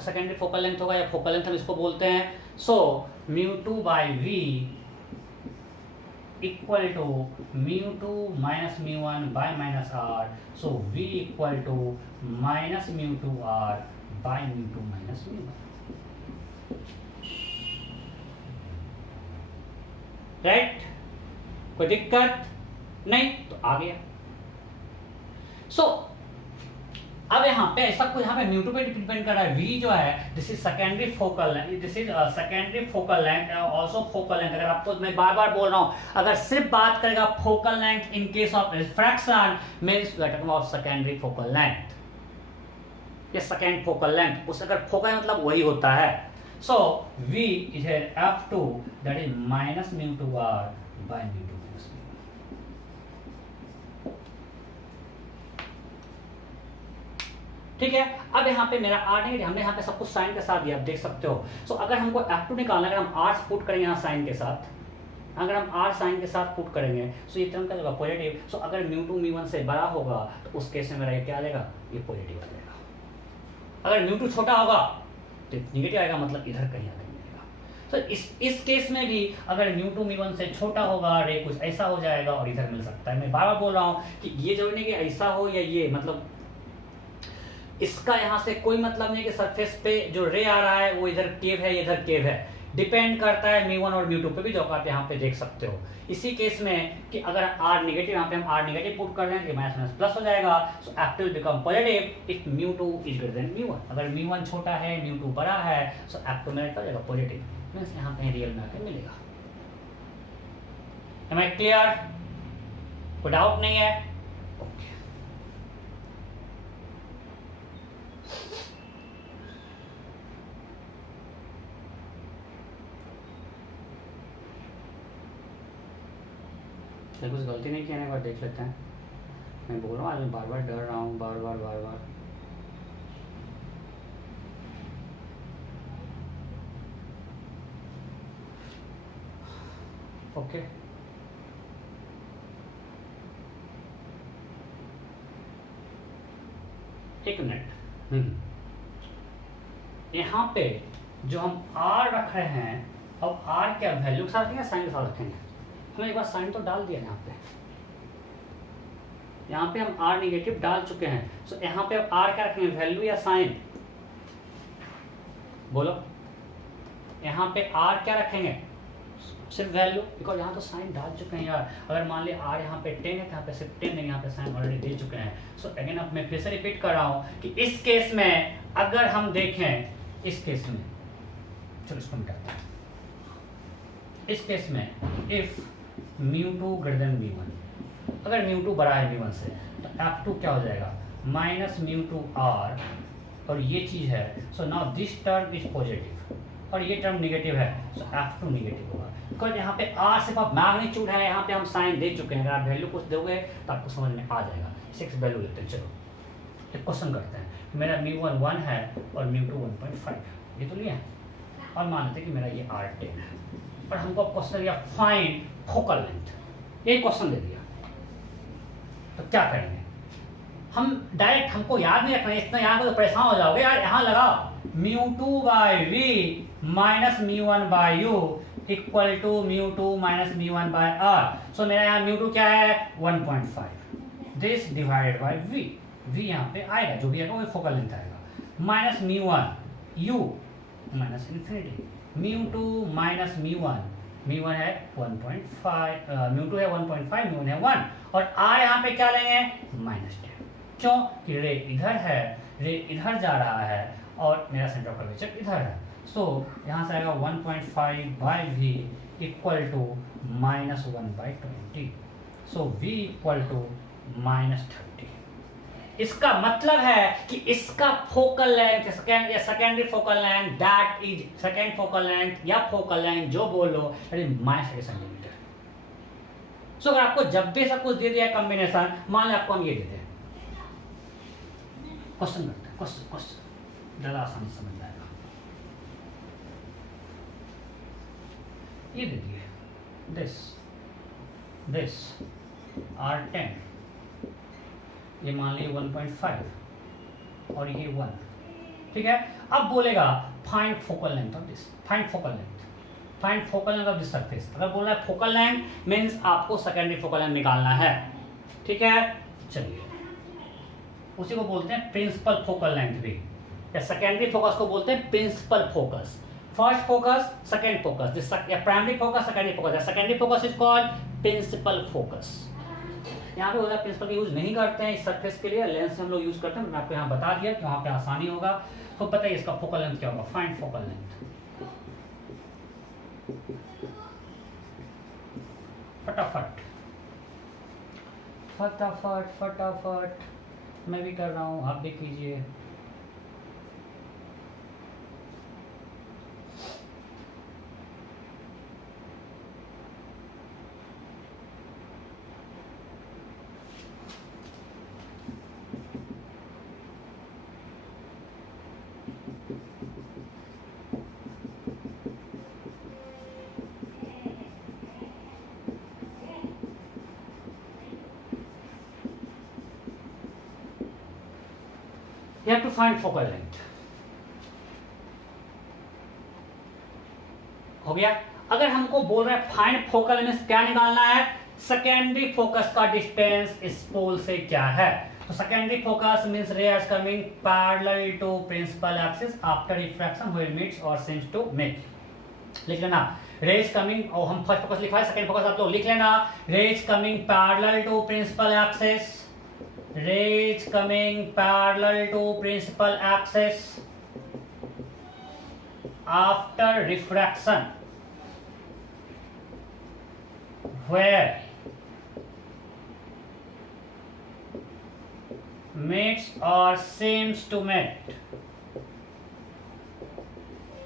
सेकेंडरी फोकल लेंथ होगा या फोकल लेंथ हम इसको बोलते हैं। So μ2 by V equal to μ2 minus μ1 by minus R। So V equal to minus μ2 R by μ2 minus μ1। Right, कोई दिक्कत नहीं, तो आ गया। सो अब यहाँ पे ऐसा कोई यहाँ पे μ2 पे डिपेंड कर रहा है। V जो है this is secondary focal length, this is secondary focal length, also focal length. अगर आपको मैं बार बार बोल रहा हूँ, अगर सिर्फ बात करेगा focal length in case of refraction means we are talking about secondary focal length, ये सेकेंड फोकल लेंथ। उस अगर फोकल मतलब वही होता है। So V is F2 that is minus μ2 R by μ2 minus μ1। ठीक है, अब यहाँ पे मेरा R नहीं, हमने यहाँ पे सब कुछ साइन के साथ दिया, आप देख सकते हो। सो अगर हमको F2 निकालना है, अगर हम R पुट करेंगे यहाँ साइन के साथ, अगर हम R साइन के साथ पुट करेंगे सो ये टर्म का पॉजिटिव। सो अगर μ2 μ1 से बड़ा होगा तो उस केस में मेरा ये क्या आ जाएगा? ये पॉजिटिव आ जाएगा। अगर म्यू टू छोटा होगा तो निगेटिव आएगा, मतलब इधर कहीं आगे मिलेगा। तो इस केस में भी अगर म्यू टू म्यू वन से छोटा होगा, रे कुछ ऐसा हो जाएगा और इधर मिल सकता है। मैं बार बार बोल रहा हूँ कि ये जरूरी नहीं कि ऐसा हो या ये, मतलब इसका यहाँ से कोई मतलब नहीं कि सरफेस पे जो रे आ रहा है वो इधर केव है, इधर केव है, डिपेंड करता है म्यू वन और म्यू टू पे भी, जो आप यहाँ पे देख सकते हो। इसी केस में कि अगर आर नेगेटिव, यहाँ पे हम आर नेगेटिव पुट कर दें, माइनस माइनस प्लस हो जाएगा, so F two will become positive if mu two is greater than mu one. अगर म्यू वन छोटा है, म्यू टू बड़ा है, सो एफ टू मेरा हो जाएगा पॉजिटिव, मीन्स यहाँ कहीं रियल में आके मिलेगा। Am I clear? कोई डाउट नहीं है? ओके। कुछ गलती नहीं किया, एक बार देख लेते हैं। मैं बोल रहा हूँ आज मैं बार बार डर रहा हूँ, बार बार। ओके, एक मिनट। यहाँ पे जो हम R रख रहे हैं, अब R क्या वैल्यू के साथ रखेंगे, साइन के साथ रखेंगे? हमने एक बार साइन तो डाल दिया यहाँ पे हम R निगेटिव डाल चुके हैं। सो यहाँ पे अब R क्या रखेंगे, वैल्यू या साइन? बोलो, यहाँ पे R क्या रखेंगे? सिर्फ वैल्यू, बिकॉज यहाँ तो साइन डाल चुके हैं यार। अगर मान लिया R यहाँ पे 10 है तो यहाँ पे सिर्फ 10 है, यहाँ पे साइन ऑलरेडी दे चुके हैं। सो अगेन अब मैं फिर से रिपीट कर रहा हूँ कि इस केस में अगर हम देखें, इस केस में, चलो इसको मिटाते हैं। इस केस में if mu to greater than mu one, अगर म्यू टू बड़ा है म्यू वन से, तो एफ टू क्या हो जाएगा, माइनस म्यू टू आर, और ये चीज है। So now this term is positive और ये टर्म नेगेटिव है, सो एफ टू नेगेटिव होगा। बिकॉज यहाँ पे आर सिर्फ आप मैग्नीट्यूड है, यहाँ पे हम साइन दे चुके हैं। अगर आप वैल्यू कुछ दोगे तो आपको समझ में आ जाएगा। 6 वैल्यू लेते हैं। चलो एक क्वेश्चन करते हैं। मेरा म्यू वन 1 है और म्यू टू 1.5, ये तो लिया है, और मान लेते हैं कि मेरा ये आर 10 है, और हमको क्वेश्चन दिया फाइंड फोकल लेंथ, ये क्वेश्चन दे दिया, तो क्या करेंगे हम? डायरेक्ट हमको याद नहीं रखना, इतना याद हो तो परेशान हो जाओगे यार। यहाँ लगाओ mu two by we minus mu one by U equal to mu two minus mu one by R. So मेरा यहाँ म्यू टू क्या है, 1.5, this divided by V, V यहाँ पे आएगा, जो भी आएगा वो फोकल लेंथ आएगा, minus mu one U minus infinity, mu two minus mu one है 1.5, म्यू टू है 1.5, म्यू वन है 1, और आर यहाँ पे क्या लेंगे, -10। क्यों कि रे इधर है, रे इधर जा रहा है, और मेरा सेंटर ऑफ कर्वेचर इधर है। सो यहाँ से आएगा 1.5 by v equal to -1/20। So v equal to -30। इसका मतलब है कि इसका फोकल लेंथ या secondary focal length, that is second focal length या फोकल लेंथ जो बोलो, -30 सेंटीमीटर। सो अगर आपको जब भी सब कुछ दे दिया कॉम्बिनेशन, मान लो आपको हम ये दे दें, क्वेश्चन करते हैं, क्वेश्चन ज़्यादा आसानी से समझ जाएगा। ये दे दिए दिस R10, ये मान लीजिए 1.5 और ये 1, ठीक है। अब बोलेगा find focal length of this, find focal length of this surface. अगर बोल रहा है फोकल लेंथ मीन्स आपको सेकेंडरी फोकल लेंथ निकालना है, ठीक है। चलिए उसी को बोलते हैं प्रिंसिपल फोकल लेंथ भी, या सेकेंडरी फोकस को बोलते हैं principal focus. First focus, second focus, या primary focus, secondary focus, secondary focus is called principal focus. यहाँ पे होता है प्रिंसिपल का यूज नहीं करते हैं इस सरफेस के लिए, लेंस हम लोग यूज करते हैं। मैं आपको यहाँ बता दिया कि वहाँ पे आसानी होगा। तो पता है इसका फोकल लेंथ क्या होगा, फाइंड फोकल लेंथ। फटाफट मैं भी कर रहा हूँ, आप भी कीजिए। You have to find focal length. हो गया। अगर हमको बोल रहा है फाइंड फोकल लेंथ, क्या निकालना है, सेकेंडरी फोकस का डिस्टेंस इस पोल से क्या है। तो secondary focus means rays coming parallel to principal axis after refraction when meets और सीम्स टू मीट। लिख लेना रेज कमिंग, और हम फर्स्ट फोकस लिखा है, सेकंड फोकस आप लोग लिख लेना rays coming parallel to principal axis, rays coming parallel to principal axis after refraction where meets or seems to meet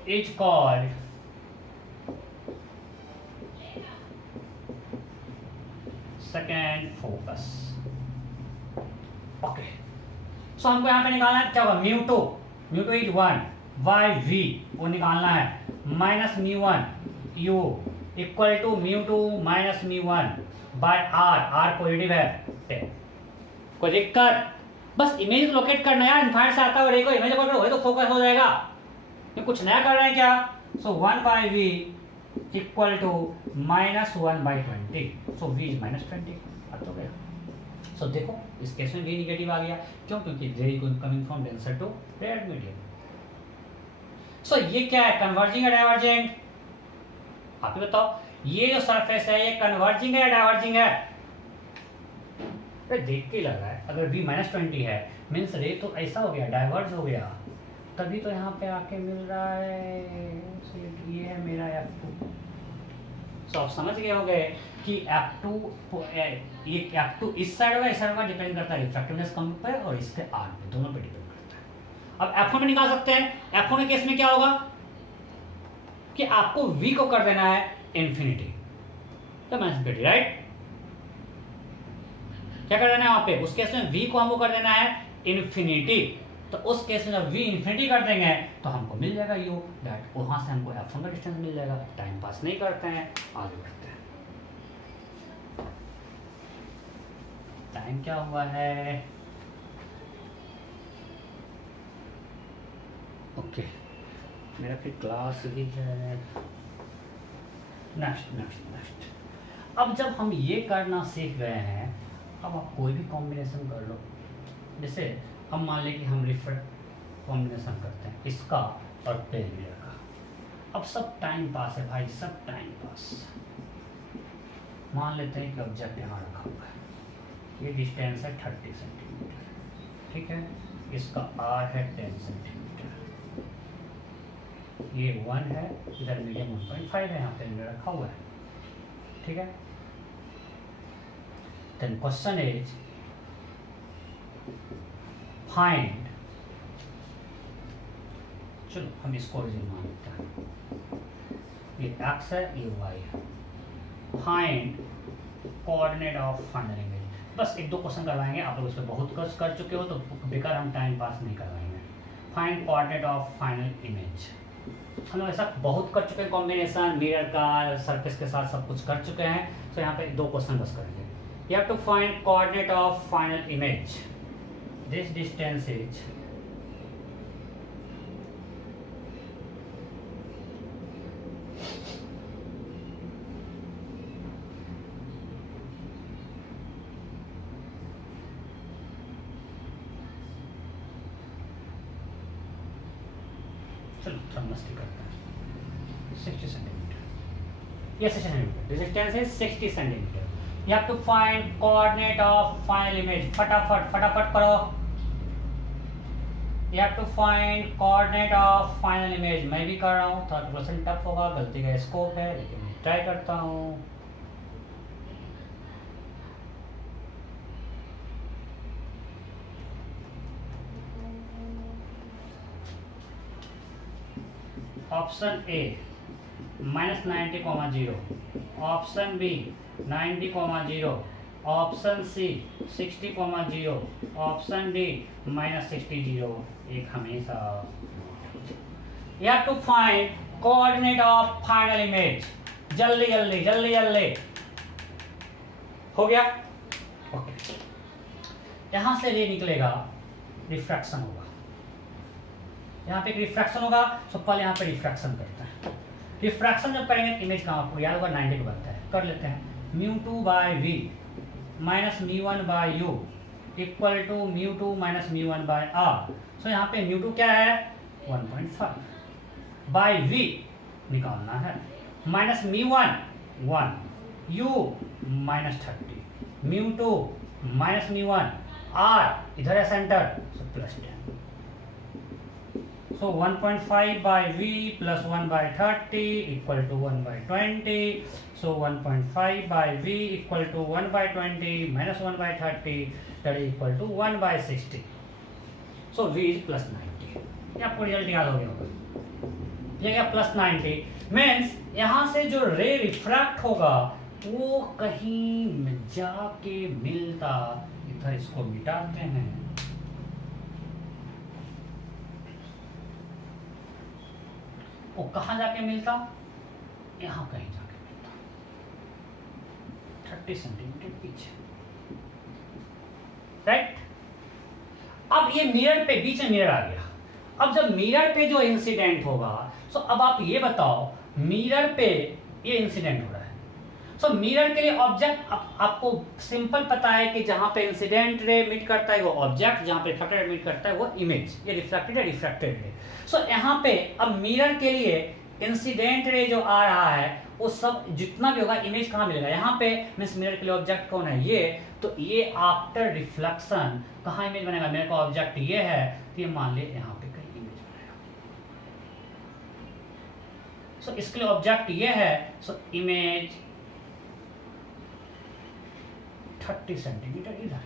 is called second focus. Okay, so हमको यहाँ पे निकालना है क्या होगा, mu two is 1 by V, वो निकालना है minus mu 1 U equal to mu 2 minus mu 1 by R positive है। कोई दिक्कत, बस इमेज लोकेट करना है यार, इनफाइनाइट से आता है और एक इमेज लोकेट हो तो फोकस हो जाएगा। ये कुछ नया कर रहे हैं क्या, so 1 by v equal to minus 1 by 20, so v is minus 20। अब तो गया। सो देखो इस केस में वी निगेटिव आ गया, क्यों, क्योंकि ray coming from denser to rare medium. So ये क्या है, कन्वर्जिंग या डाइवर्जेंट, आप ही बताओ। ये जो सरफेस है ये कन्वर्जिंग है या डाइवर्जिंग है, देख के लग रहा है अगर v माइनस 20 है मीन्स रे तो ऐसा हो गया, डाइवर्ज हो गया, तभी तो यहाँ पे आके मिल रहा है। ये है मेरा F2। सो आप समझ गए होंगे कि F2 ये F2 इस साइड में, इस साइड में डिपेंड करता है रिफ्रैक्टिवनेस कम पे और इस पे R पे, दोनों पे डिपेंड करता है। अब F1 पे निकाल सकते हैं। F1 के केस में क्या होगा कि आपको v को कर देना है इंफिनिटी, तो -50, राइट, क्या कर देना है वहां पे, उस केस में v को हमको कर देना है इंफिनिटी। तो उस केस में जब v इंफिनिटी कर देंगे तो हमको मिल जाएगा यू दैट, वहां से हमको F1 का डिस्टेंस मिल जाएगा। टाइम पास नहीं करते हैं, आगे बढ़ते हैं। टाइम क्या हुआ है, ओके मेरा फिर क्लास भी है, नेक्स्ट। अब जब हम ये करना सीख गए हैं, अब आप कोई भी कॉम्बिनेशन कर लो। जैसे अब मान लें कि हम कॉम्बिनेशन करते हैं इसका और प्लेन मिरर का। अब सब टाइम पास है भाई, सब टाइम पास। मान लेते हैं कि ऑब्जेक्ट यहाँ रखा हुआ है, ये डिस्टेंस है 30 सेंटीमीटर, ठीक है, इसका R है 10 सेंटीमीटर, ये 1 है, इधर मीडियम 1.5 है, यहाँ पे मिरर रखा हुआ है, ठीक है। देन क्वेश्चन इज फाइंड, चलो हम इसको ओरिजिन मान लेते हैं, ये x है ये y है। Find coordinate of final image, बस एक दो क्वेश्चन करवाएंगे, आप लोग इस पर बहुत कुछ कर चुके हो तो बेकार हम टाइम पास नहीं करवाएंगे। Find coordinate of final image, हम लोग ऐसा बहुत कर चुके हैं, कॉम्बिनेशन मिरर का सरफेस के साथ सब कुछ कर चुके हैं। तो यहाँ पे दो क्वेश्चन बस करेंगे। You have to find coordinate of final image. This distance is चलो थोड़ा मस्ती करते हैं। 60 सेंटीमीटर, ये 60 centimetre, this distance is 60 centimetre. You have to find coordinate of final image, फटाफट करो। You have to find coordinate of final image, मैं भी कर रहा हूँ, थोड़ा क्वेश्चन टफ होगा, गलती का स्कोप है, लेकिन ट्राई करता हूँ। Option A -90,0, option B 90,0, option C 60,0, option D -60,0। एक हमेशा you have to find coordinate of final image, जल्दी हो गया। ओके, यहां से रे निकलेगा, रिफ्रैक्शन होगा, यहाँ पे एक रिफ्रैक्शन होगा। तो पहले यहाँ पे रिफ्रैक्शन करते हैं। रिफ्रैक्शन जब करेंगे इमेज कहाँ आपको याद होगा 90 का बनता है, कर लेते हैं। μ2 by V minus μ1 by U equal to μ2 minus μ1 by R. So यहाँ पे μ2 क्या है 1.5 बाय वी निकालना है, minus μ1 1 U minus 30 μ2 minus μ1 R इधर है centre, so plus 10। So 1.5 by v plus 1 by 30 equal to 1 by 20. So 1.5 by v equal to 1 by 20 minus 1 by 30 that is equal to 1 by 60. So v is plus 90. ये आपको रिजल्ट याद हो गया होगा, ये क्या प्लस 90 मीन्स यहाँ से जो रे रिफ्रैक्ट होगा वो कहीं जाके मिलता, इधर इसको मिटाते हैं, वो कहाँ जाके मिलता, यहाँ कहीं जाके मिलता 30 सेंटीमीटर पीछे, राइट। अब ये मिरर पे, बीच में मिरर आ गया। अब जब मिरर पे जो इंसिडेंट होगा, सो अब आप ये बताओ मिरर पे ये इंसिडेंट हो रहा है, सो मिरर के लिए ऑब्जेक्ट आपको सिंपल पता है कि जहां पे इंसिडेंट रे मीट करता है वो ऑब्जेक्ट, जहां पे रिफ्लेक्टेड रे मीट करता है वो इमेज, ये रिफ्लेक्टेड है रिफ्रैक्टेड रे। सो यहाँ पे अब मिरर के लिए इंसिडेंट रे जो आ रहा है वो सब जितना भी होगा इमेज कहाँ मिलेगा, यहाँ पे मीन्स मिरर के लिए ऑब्जेक्ट कौन है ये, तो ये आफ्टर रिफ्लेक्शन कहाँ इमेज बनेगा, मेरे का ऑब्जेक्ट ये है तो ये मान ले यहाँ पे कहीं इमेज बनेगा। सो इसके लिए ऑब्जेक्ट ये है, सो इमेज 30 सेंटीमीटर इधर,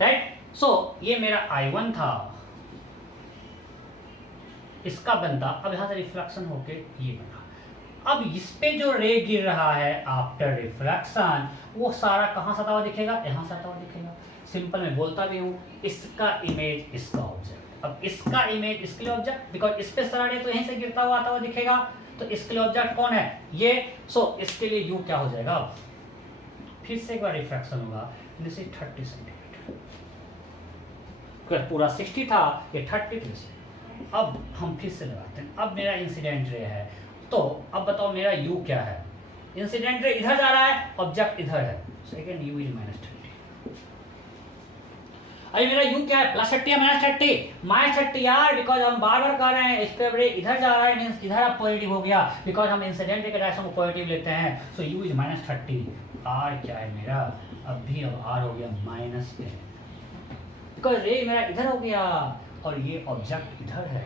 राइट। सो ये मेरा I1 था, इसका बनता, अब यहां से रिफ्लेक्शन होके ये बना। अब इस पे जो रे गिर रहा है आफ्टर रिफ्लेक्शन वो सारा कहां सता हुआ दिखेगा, यहां सता हुआ दिखेगा। सिंपल मैं बोलता भी हूं, इसका इमेज इसका ऑब्जेक्ट, अब इसका इमेज इसके लिए ऑब्जेक्ट, बिकॉज इस पे सारा रे तो यहीं से गिरता हुआ आता हुआ दिखेगा, तो इसके लिए ऑब्जेक्ट कौन है ये। सो इसके लिए यू क्या हो जाएगा, फिर से एक बार रिफ्रैक्शन होगा, जैसे 30 सेंटीमीटर, पूरा 60 था ये 33 से। अब हम फिर से लगाते हैं, अब मेरा इंसिडेंट रे है, तो अब बताओ मेरा यू क्या है, इंसिडेंट रे इधर जा रहा है, ऑब्जेक्ट इधर है, सेकंड यू इज माइनस 30। अभी मेरा यू क्या है, प्लस 30 या माइनस 30, माइनस 30 यार, बिकॉज हम बार बार कर रहे हैं इस पे रे इधर जा रहा है, मींस इधर अब पॉजिटिव हो गया, बिकॉज हम इंसिडेंट रे के डायरेक्शन को पॉजिटिव लेते हैं। So u is minus 30, R क्या है मेरा, अब आर हो गया माइनस 10, बिकॉज रे मेरा इधर हो गया और ये ऑब्जेक्ट इधर है,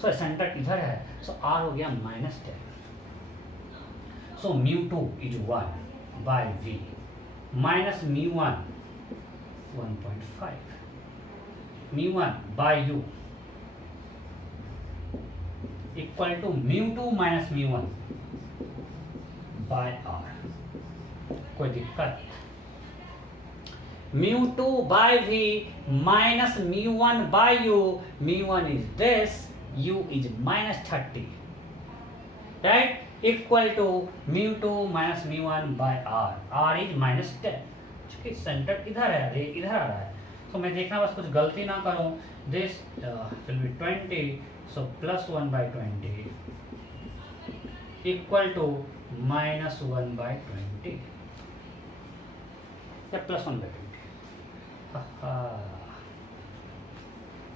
सो सेंटर इधर है, सो आर हो गया minus 10। So μ2 is 1 by v minus μ1 1.5 μ1 by u equal to μ2 minus μ1 by r। कोई दिक्कत, μ2 by v minus μ1 by u, μ1 is this, u is minus 30, right, equal to μ2 minus μ1 by r, r is minus 10, क्योंकि सेंटर इधर है, रे इधर आ रहा है, तो मैं देखना बस कुछ गलती ना करूं, this will be 20, so plus 1 by 20 equal to minus 1 by 20 या प्लस 1 by 20।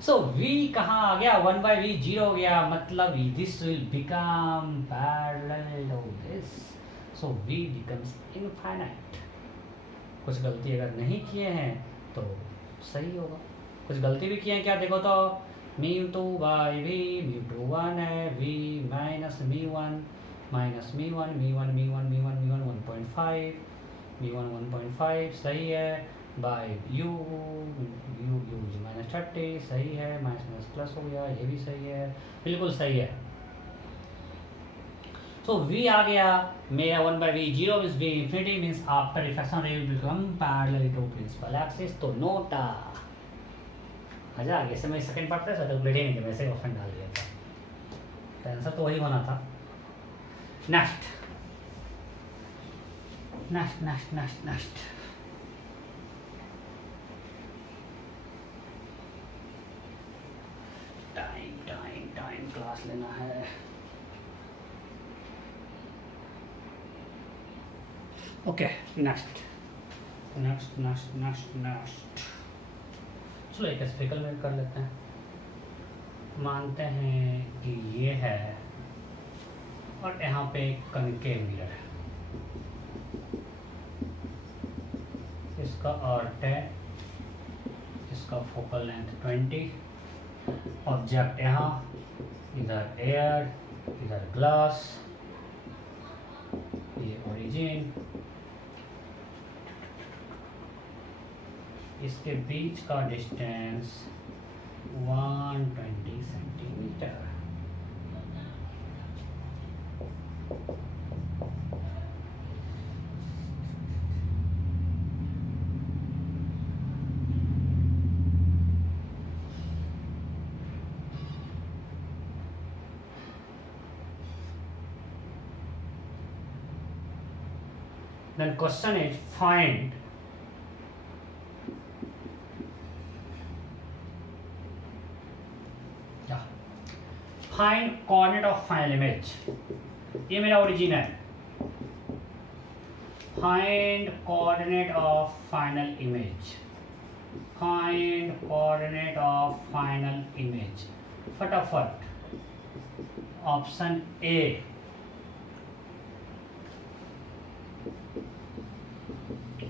सो v कहाँ आ गया, 1 by v 0 हो गया, मतलब this will become parallel to this, so v becomes infinite. कुछ गलती अगर नहीं किए हैं तो सही होगा, कुछ गलती भी किए हैं क्या, देखो तो μ2 by v, μ2 1 है, v माइनस μ1 माइनस μ1 μ1 μ1 μ1 μ1 1.5 μ1 1.5 सही है, बाय u इज माइनस 30 सही है, माइनस माइनस प्लस हो गया, ये भी सही है, बिल्कुल सही है। सो v आ गया मेरा 1 by v 0 means v infinity means after reflection ray will become parallel to principal axis, तो नोटा मजा आ गया। इससे मैं सेकंड पार्ट पे तो बैठे नहीं थे, वैसे ऑप्शन डाल दिया था, तो आंसर तो वही होना था। Next next next next next time class सांस लेना है। Okay, next. चलो एक स्पेकल में कर लेते हैं। मानते हैं कि ये है और यहाँ पे कनकेव मिरर है, इसका आर्ट है, इसका फोकल लेंथ 20, ऑब्जेक्ट यहाँ, इधर एयर, इधर ग्लास, ये ओरिजिन, इसके बीच का distance 120 centimetre. Then question is find coordinate of final image। ये मेरा ओरिजिन है। Find coordinate of final image। Find coordinate of final image। फटाफट option A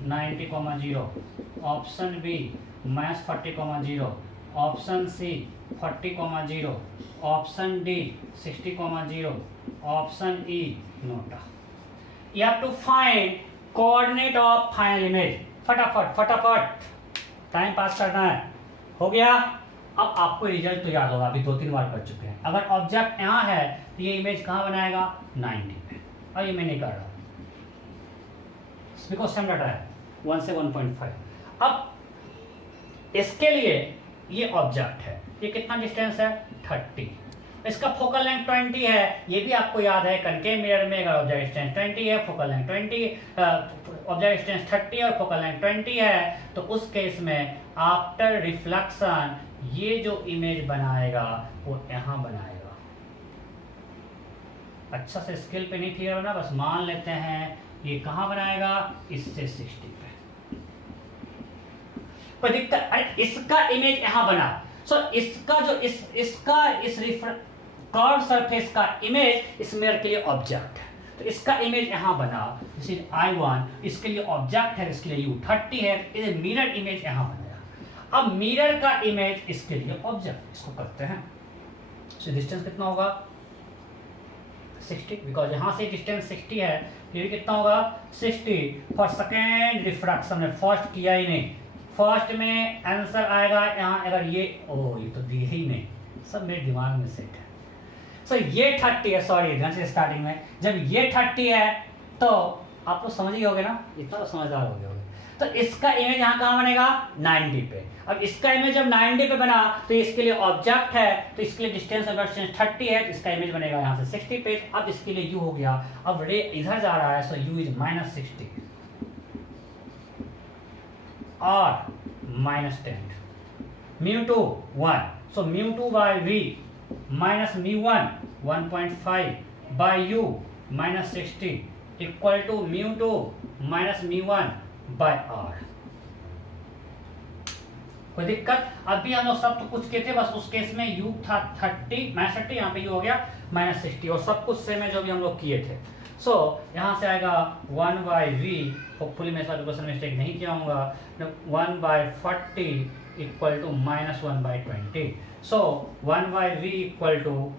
90,0, option B -40,0, option C 40,0, option D 60,0, option E NOTA. You have to find coordinate of final image. फटाफट टाइम पास करना है। हो गया। अब आपको रिजल्ट तो याद होगा, अभी 2-3 बार कर चुके हैं। अगर ऑब्जेक्ट यहाँ है तो ये इमेज कहाँ बनाएगा? 90 पे। और ये मैं नहीं कर रहा बिकॉज सेम डाटा है 1 से 1.5। अब इसके लिए ये ऑब्जेक्ट है, ये कितना डिस्टेंस है? 30। इसका फोकल लेंथ 20 है, ये भी आपको याद है। कनकेव मिरर में अगर ऑब्जेक्ट डिस्टेंस 20 है, फोकल लेंथ 20, ऑब्जेक्ट डिस्टेंस 30 और फोकल लेंथ 20 है, तो उस केस में आफ्टर रिफ्लेक्शन ये जो इमेज बनाएगा वो यहाँ बनाएगा। अच्छा से स्केल पे नहीं क्लियर बना, बस मान लेते हैं ये कहाँ बनाएगा? इससे 60 पे। कोई दिक्कत? अरे इसका इमेज यहाँ बना, सो इसका जो इस कर्व सरफेस का इमेज इस मिरर के लिए ऑब्जेक्ट है, तो इसका इमेज यहाँ बना। दिस इज I1, इसके लिए ऑब्जेक्ट है, इसके लिए U30 है, इस मिरर इमेज यहाँ बनाया। अब मिरर का इमेज इसके लिए ऑब्जेक्ट, इसको करते हैं। सो डिस्टेंस कितना होगा? 60, बिकॉज यहाँ से डिस्टेंस 60 है, फिर कितना होगा? 60 फॉर सेकेंड रिफ्रैक्शन में। फर्स्ट किया ही नहीं, फर्स्ट में आंसर आएगा यहाँ। अगर ये ये तो दिए ही नहीं, सब मेरे दिमाग में सेट है। सो ये 30 है, सॉरी ध्यान से स्टार्टिंग में, जब ये 30 है तो आप तो समझ ही होगे ना, इतना तो समझदार हो गए होगे। तो इसका इमेज यहाँ कहाँ बनेगा? 90 पे। अब इसका इमेज जब 90 पे बना तो इसके लिए ऑब्जेक्ट है, तो इसके लिए डिस्टेंस 30 है, तो इसका इमेज बनेगा यहाँ से 60 पे। अब इसके लिए u हो गया, अब रे इधर जा रहा है, सो u इज -60 और -10, μ2 1, so μ2 by v minus μ1 1.5 by u -60 equal to μ2 minus μ1 by r। कोई दिक्कत? अभी हम लोग सब तो कुछ किए थे, बस उस केस में u था 30 -30, यहाँ पे u हो गया -60 और सब कुछ सेम है जो भी हम लोग किए थे। सो यहाँ से आएगा 1 बाय v, होपफुली मैं इसका क्वेश्चन मिस्टेक नहीं किया हूँगा, 1 by 40 equal to -1 by 20। So 1 by v equal to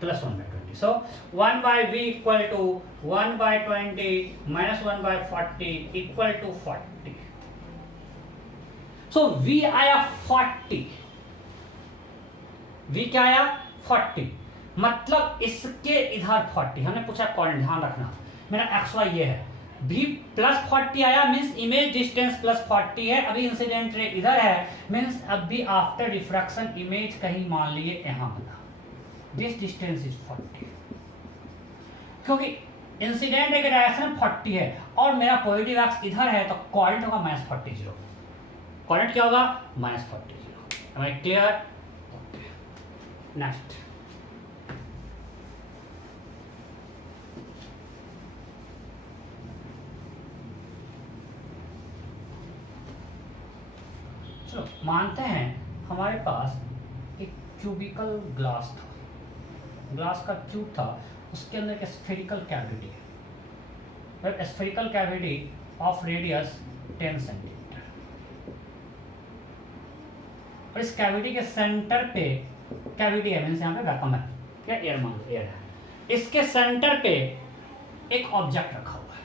+1 by 20। So 1 by v equal to 1 by 20 -1 by 40 equal to 40। So v आया 40, v क्या आया? 40, मतलब इसके इधर 40। हमने पूछा कॉर्डिनेट, ध्यान रखना मेरा xy ये है, v +40 आया, मीन्स इमेज डिस्टेंस +40 है। अभी इंसिडेंट रे इधर है, मीन्स अभी आफ्टर रिफ्रैक्शन इमेज कहीं मान लिए यहाँ बना, दिस डिस्टेंस इज 40, क्योंकि इंसिडेंट एक डायरेक्शन 40 है और मेरा पॉजिटिव एक्स इधर है, तो कोऑर्डिनेट होगा -40 0। कोऑर्डिनेट क्या होगा? -40 0। Am I clear? Okay. Next. चलो मानते हैं हमारे पास एक क्यूबिकल ग्लास था, ग्लास का ट्यूब था, उसके अंदर एक स्फेरिकल कैविटी है, spherical cavity of radius 10 centimetre, और इस कैविटी के सेंटर पे कैविटी है, मीन्स यहाँ पे वैक्यूम है या एयर, मान लो एयर है, इसके सेंटर पे एक ऑब्जेक्ट रखा हुआ है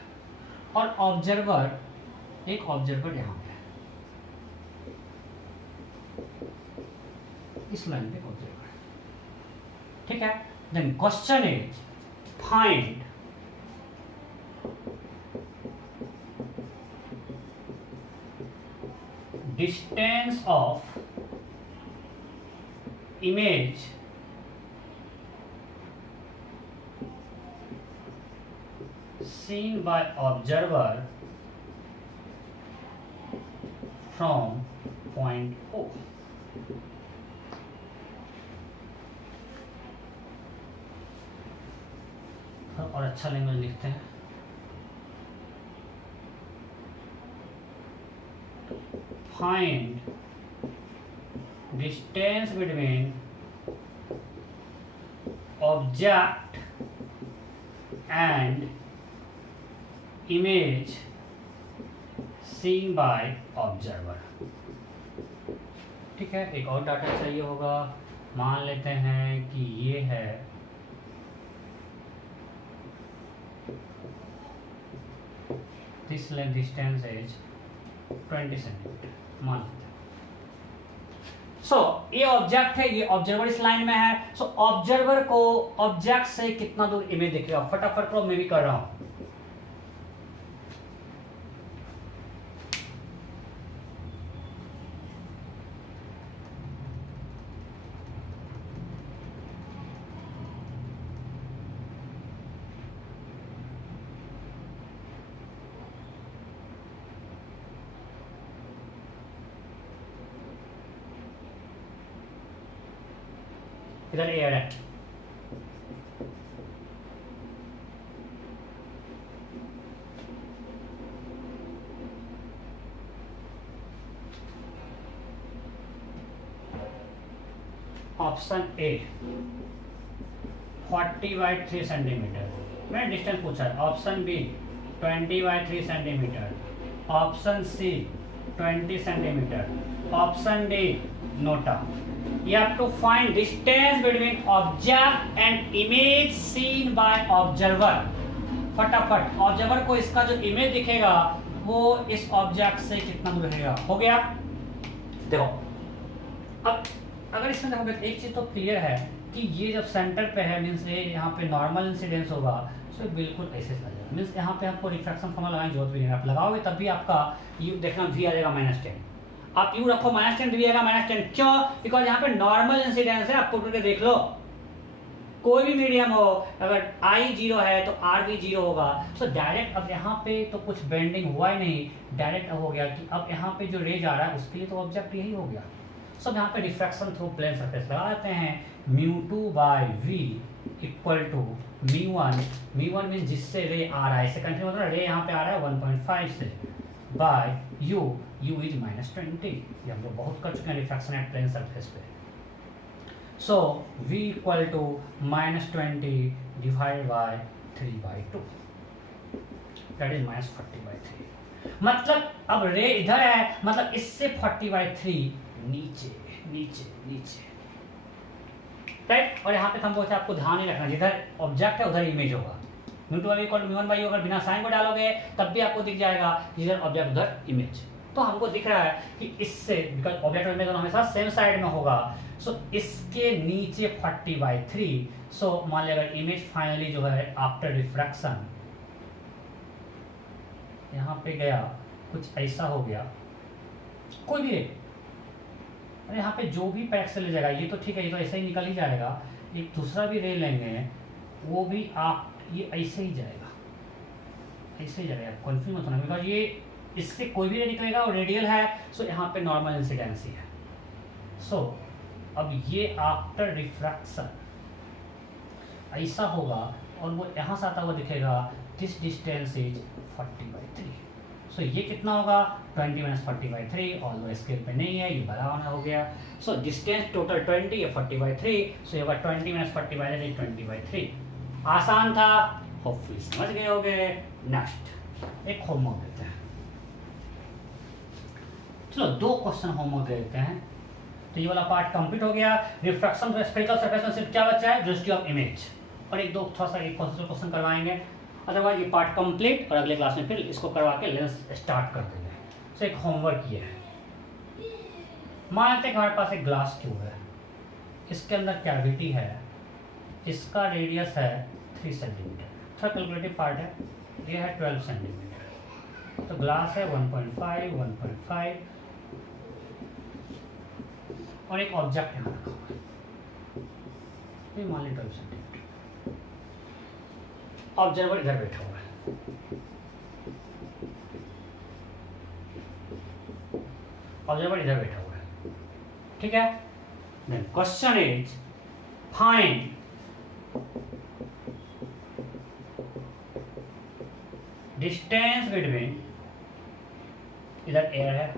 और ऑब्जर्वर, एक ऑब्जर्वर यहाँ पे इस लाइन पे ऑब्जर्वर है, ठीक है। Then question is find distance of image seen by observer from point O. और अच्छा लैंग्वेज लिखते हैं, find distance between object and image seen by observer, ठीक है। एक और डाटा चाहिए होगा, मान लेते हैं कि ये है this length distance is 20 centimetre, मान लेते हैं। सो ये ऑब्जेक्ट है, ये ऑब्जर्वर इस लाइन में है, सो ऑब्जर्वर को ऑब्जेक्ट से कितना दूर इमेज दिखेगा, फटाफट करो, मैं भी कर रहा हूं। इधर एयर है, ऑप्शन ए 40 बाई 3 सेंटीमीटर, मैंने डिस्टेंस पूछा है। Option B 20 by 3 centimetre, option C 20 centimetre, option D NOTA. You have to find distance between object and image seen by observer. फटाफट ऑब्जर्वर को इसका जो इमेज दिखेगा वो इस ऑब्जेक्ट से कितना दूर रहेगा। हो गया, देखो अब अगर इसमें देखो एक चीज तो क्लियर है कि ये जब सेंटर पे है, मीन्स ये यहाँ पे नॉर्मल इंसिडेंस होगा, तो बिल्कुल ऐसे लग जाएगा, मीन्स यहाँ पे आपको रिफ्रैक्शन फॉर्मूला लगाने की जरूरत भी नहीं है, आप लगाओगे तब भी आपका यू देखना भी आ जाएगा -10, आप यू रखो -10 भी आएगा -10, क्यों? बिकॉज यहाँ पे नॉर्मल इंसिडेंस है, आप पुट करके देख लो, कोई भी मीडियम हो, अगर I 0 है तो R भी 0 होगा। सो डायरेक्ट अब यहाँ पे तो कुछ बेंडिंग हुआ ही नहीं, डायरेक्ट अब हो गया कि अब यहाँ पे जो रेज आ रहा है उसके लिए तो ऑब्जेक्ट यही हो गया। सो यहाँ पे रिफ्रैक्शन थ्रू प्लेन सरफेस लगा देते हैं, μ2/v इक्वल टू μ1 मीन जिससे रे आ रहा है, इससे कंफ्यूज मतलब रे यहाँ पे आ रहा है 1.5 से, बाय u इज -20, ये हम लोग बहुत कर चुके हैं रिफ्रैक्शन एट प्लेन सरफेस पे। So v equal to -20 divide by 3/2, that is -40/3। मतलब अब रे इधर है, मतलब इससे 40/3 नीचे नीचे नीचे, राइट। और यहाँ पे हम बोलते हैं आपको ध्यान ही रखना, जिधर ऑब्जेक्ट है उधर इमेज होगा। μ2/μ1/u अगर बिना साइन को डालोगे तब भी आपको दिख जाएगा, जिधर ऑब्जेक्ट उधर इमेज। तो हमको दिख रहा है कि इससे, बिकॉज ऑब्जेक्ट और इमेज दोनों हमेशा सेम साइड में होगा, सो इसके नीचे 40/3। सो मान लिया अगर इमेज फाइनली जो है आफ्टर रिफ्रैक्शन यहाँ पे गया, कुछ ऐसा हो गया, कोई भी रे, अरे यहाँ पे जो भी पैक से ले जाएगा, ये तो ठीक है, ये तो ऐसे ही निकल ही जाएगा, एक दूसरा भी रे लेंगे वो भी आप ये ऐसे ही जाएगा, ऐसे ही जाएगा, कन्फ्यूज मत होना, बिकॉज ये इससे कोई भी रे निकलेगा और रेडियल है, सो यहाँ पे नॉर्मल इंसिडेंस ही है। सो अब ये आफ्टर रिफ्रैक्शन ऐसा होगा और वो यहाँ से आता हुआ दिखेगा, दिस डिस्टेंस इज 40/3। सो ये कितना होगा 20 - 40/3, ऑल्दो स्केल पे नहीं है, ये बड़ा होना हो गया। सो डिस्टेंस टोटल 20, ये 40/3, सो ये 20 - 40/3 20/3। आसान था, होपफुली समझ गए होगे। नेक्स्ट एक होमवर्क देते हैं। चलो 2 क्वेश्चन होमवर्क देते हैं। तो ये वाला पार्ट कंप्लीट हो गया। रिफ्रैक्शन टू स्फेरिकल सरफेस में सिर्फ क्या बचा है, वेलोसिटी ऑफ इमेज, और एक दो थोड़ा सा एक क्वेश्चन करवाएंगे। अदरवाइज ये पार्ट कंप्लीट, और अगले क्लास में फिर इसको करवा के लेंस स्टार्ट कर देंगे। सो एक होमवर्क ये है, मान लेते हैं हमारे पास एक ग्लास ट्यूब है, इसके अंदर कैविटी है, इसका रेडियस है 3 सेंटीमीटर, थोड़ा कैलकुलेटिव पार्ट है, ये है 12 सेंटीमीटर। तो ग्लास है 1.5 और एक ऑब्जेक्ट यहाँ रखा हुआ है, ये मान लीजिए 12 सेंटीमीटर। ऑब्जर्वर इधर बैठा हुआ है, ऑब्जर्वर इधर बैठा हुआ है, ठीक है। Then question is find distance between, इधर एयर है,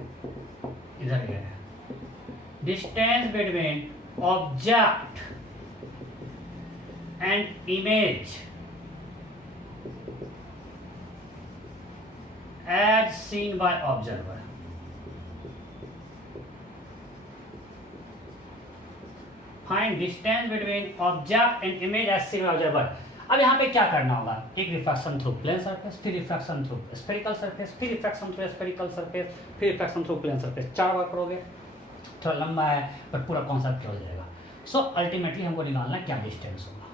इधर एयर है, distance between object and image as seen by observer. Find distance between object and image as seen by observer. अब यहाँ पे क्या करना होगा, एक रिफ्रैक्शन थ्रू प्लेन सरफेस, फिर रिफ्रैक्शन थ्रू स्फेरिकल सरफेस, फिर रिफ्रैक्शन थ्रू स्फेरिकल सरफेस, फिर रिफ्रैक्शन थ्रू प्लेन सरफेस। 4 बार करोगे, थोड़ा लंबा है पर पूरा कॉन्सेप्ट हो जाएगा। सो अल्टीमेटली हमको निकालना क्या डिस्टेंस होगा,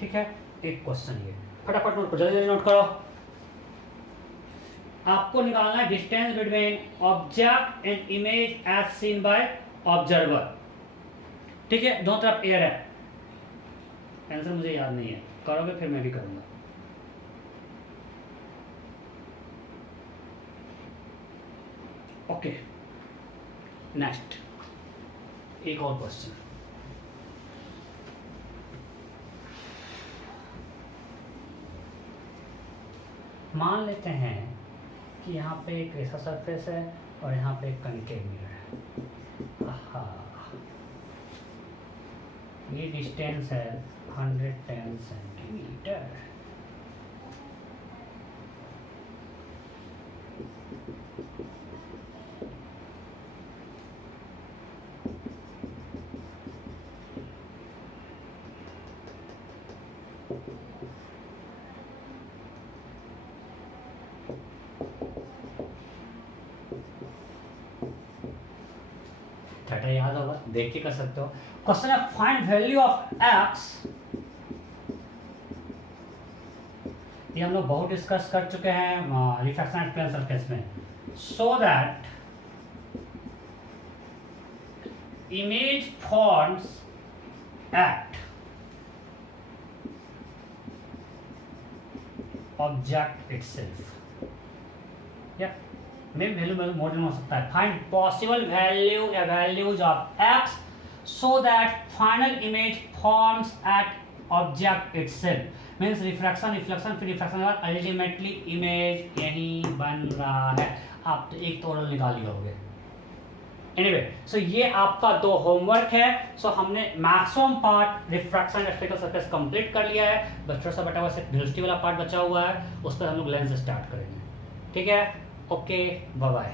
ठीक है। एक क्वेश्चन ये फटाफट नोट करो, जल्दी नोट करो। आपको निकालना है distance between object and image as seen by observer, ठीक है। दोनों तरफ एयर है, आंसर मुझे याद नहीं है, करोगे फिर मैं भी करूंगा। ओके नेक्स्ट एक और क्वेश्चन। मान लेते हैं कि यहाँ पे एक ऐसा सरफेस है और यहाँ पे एक कनकेव मिरर है। ये डिस्टेंस है 110 सेंटीमीटर। थीटा याद होगा, देख के कर सकते हो। क्वेश्चन है फाइंड वैल्यू ऑफ एक्स। ये हम लोग बहुत डिस्कस कर चुके हैं रिफ्रैक्शन एट प्लेन सरफेस में। So that image forms at object itself, या मे वैल्यू मॉडल हो सकता है। Find possible values of x so that final image forms at object itself. Means refraction फिर रिफ्रैक्शन के बाद अल्टीमेटली इमेज यहीं बन रहा है। आप तो एक तो निकाल ही होगे। एनीवे सो ये आपका 2 होमवर्क है। सो हमने maximum part refraction spherical surface complete कर लिया है, बस थोड़ा सा बटा हुआ वेलोसिटी वाला पार्ट बचा हुआ है, उस पर हम लोग लेंस स्टार्ट करेंगे, ठीक है। Okay bye bye.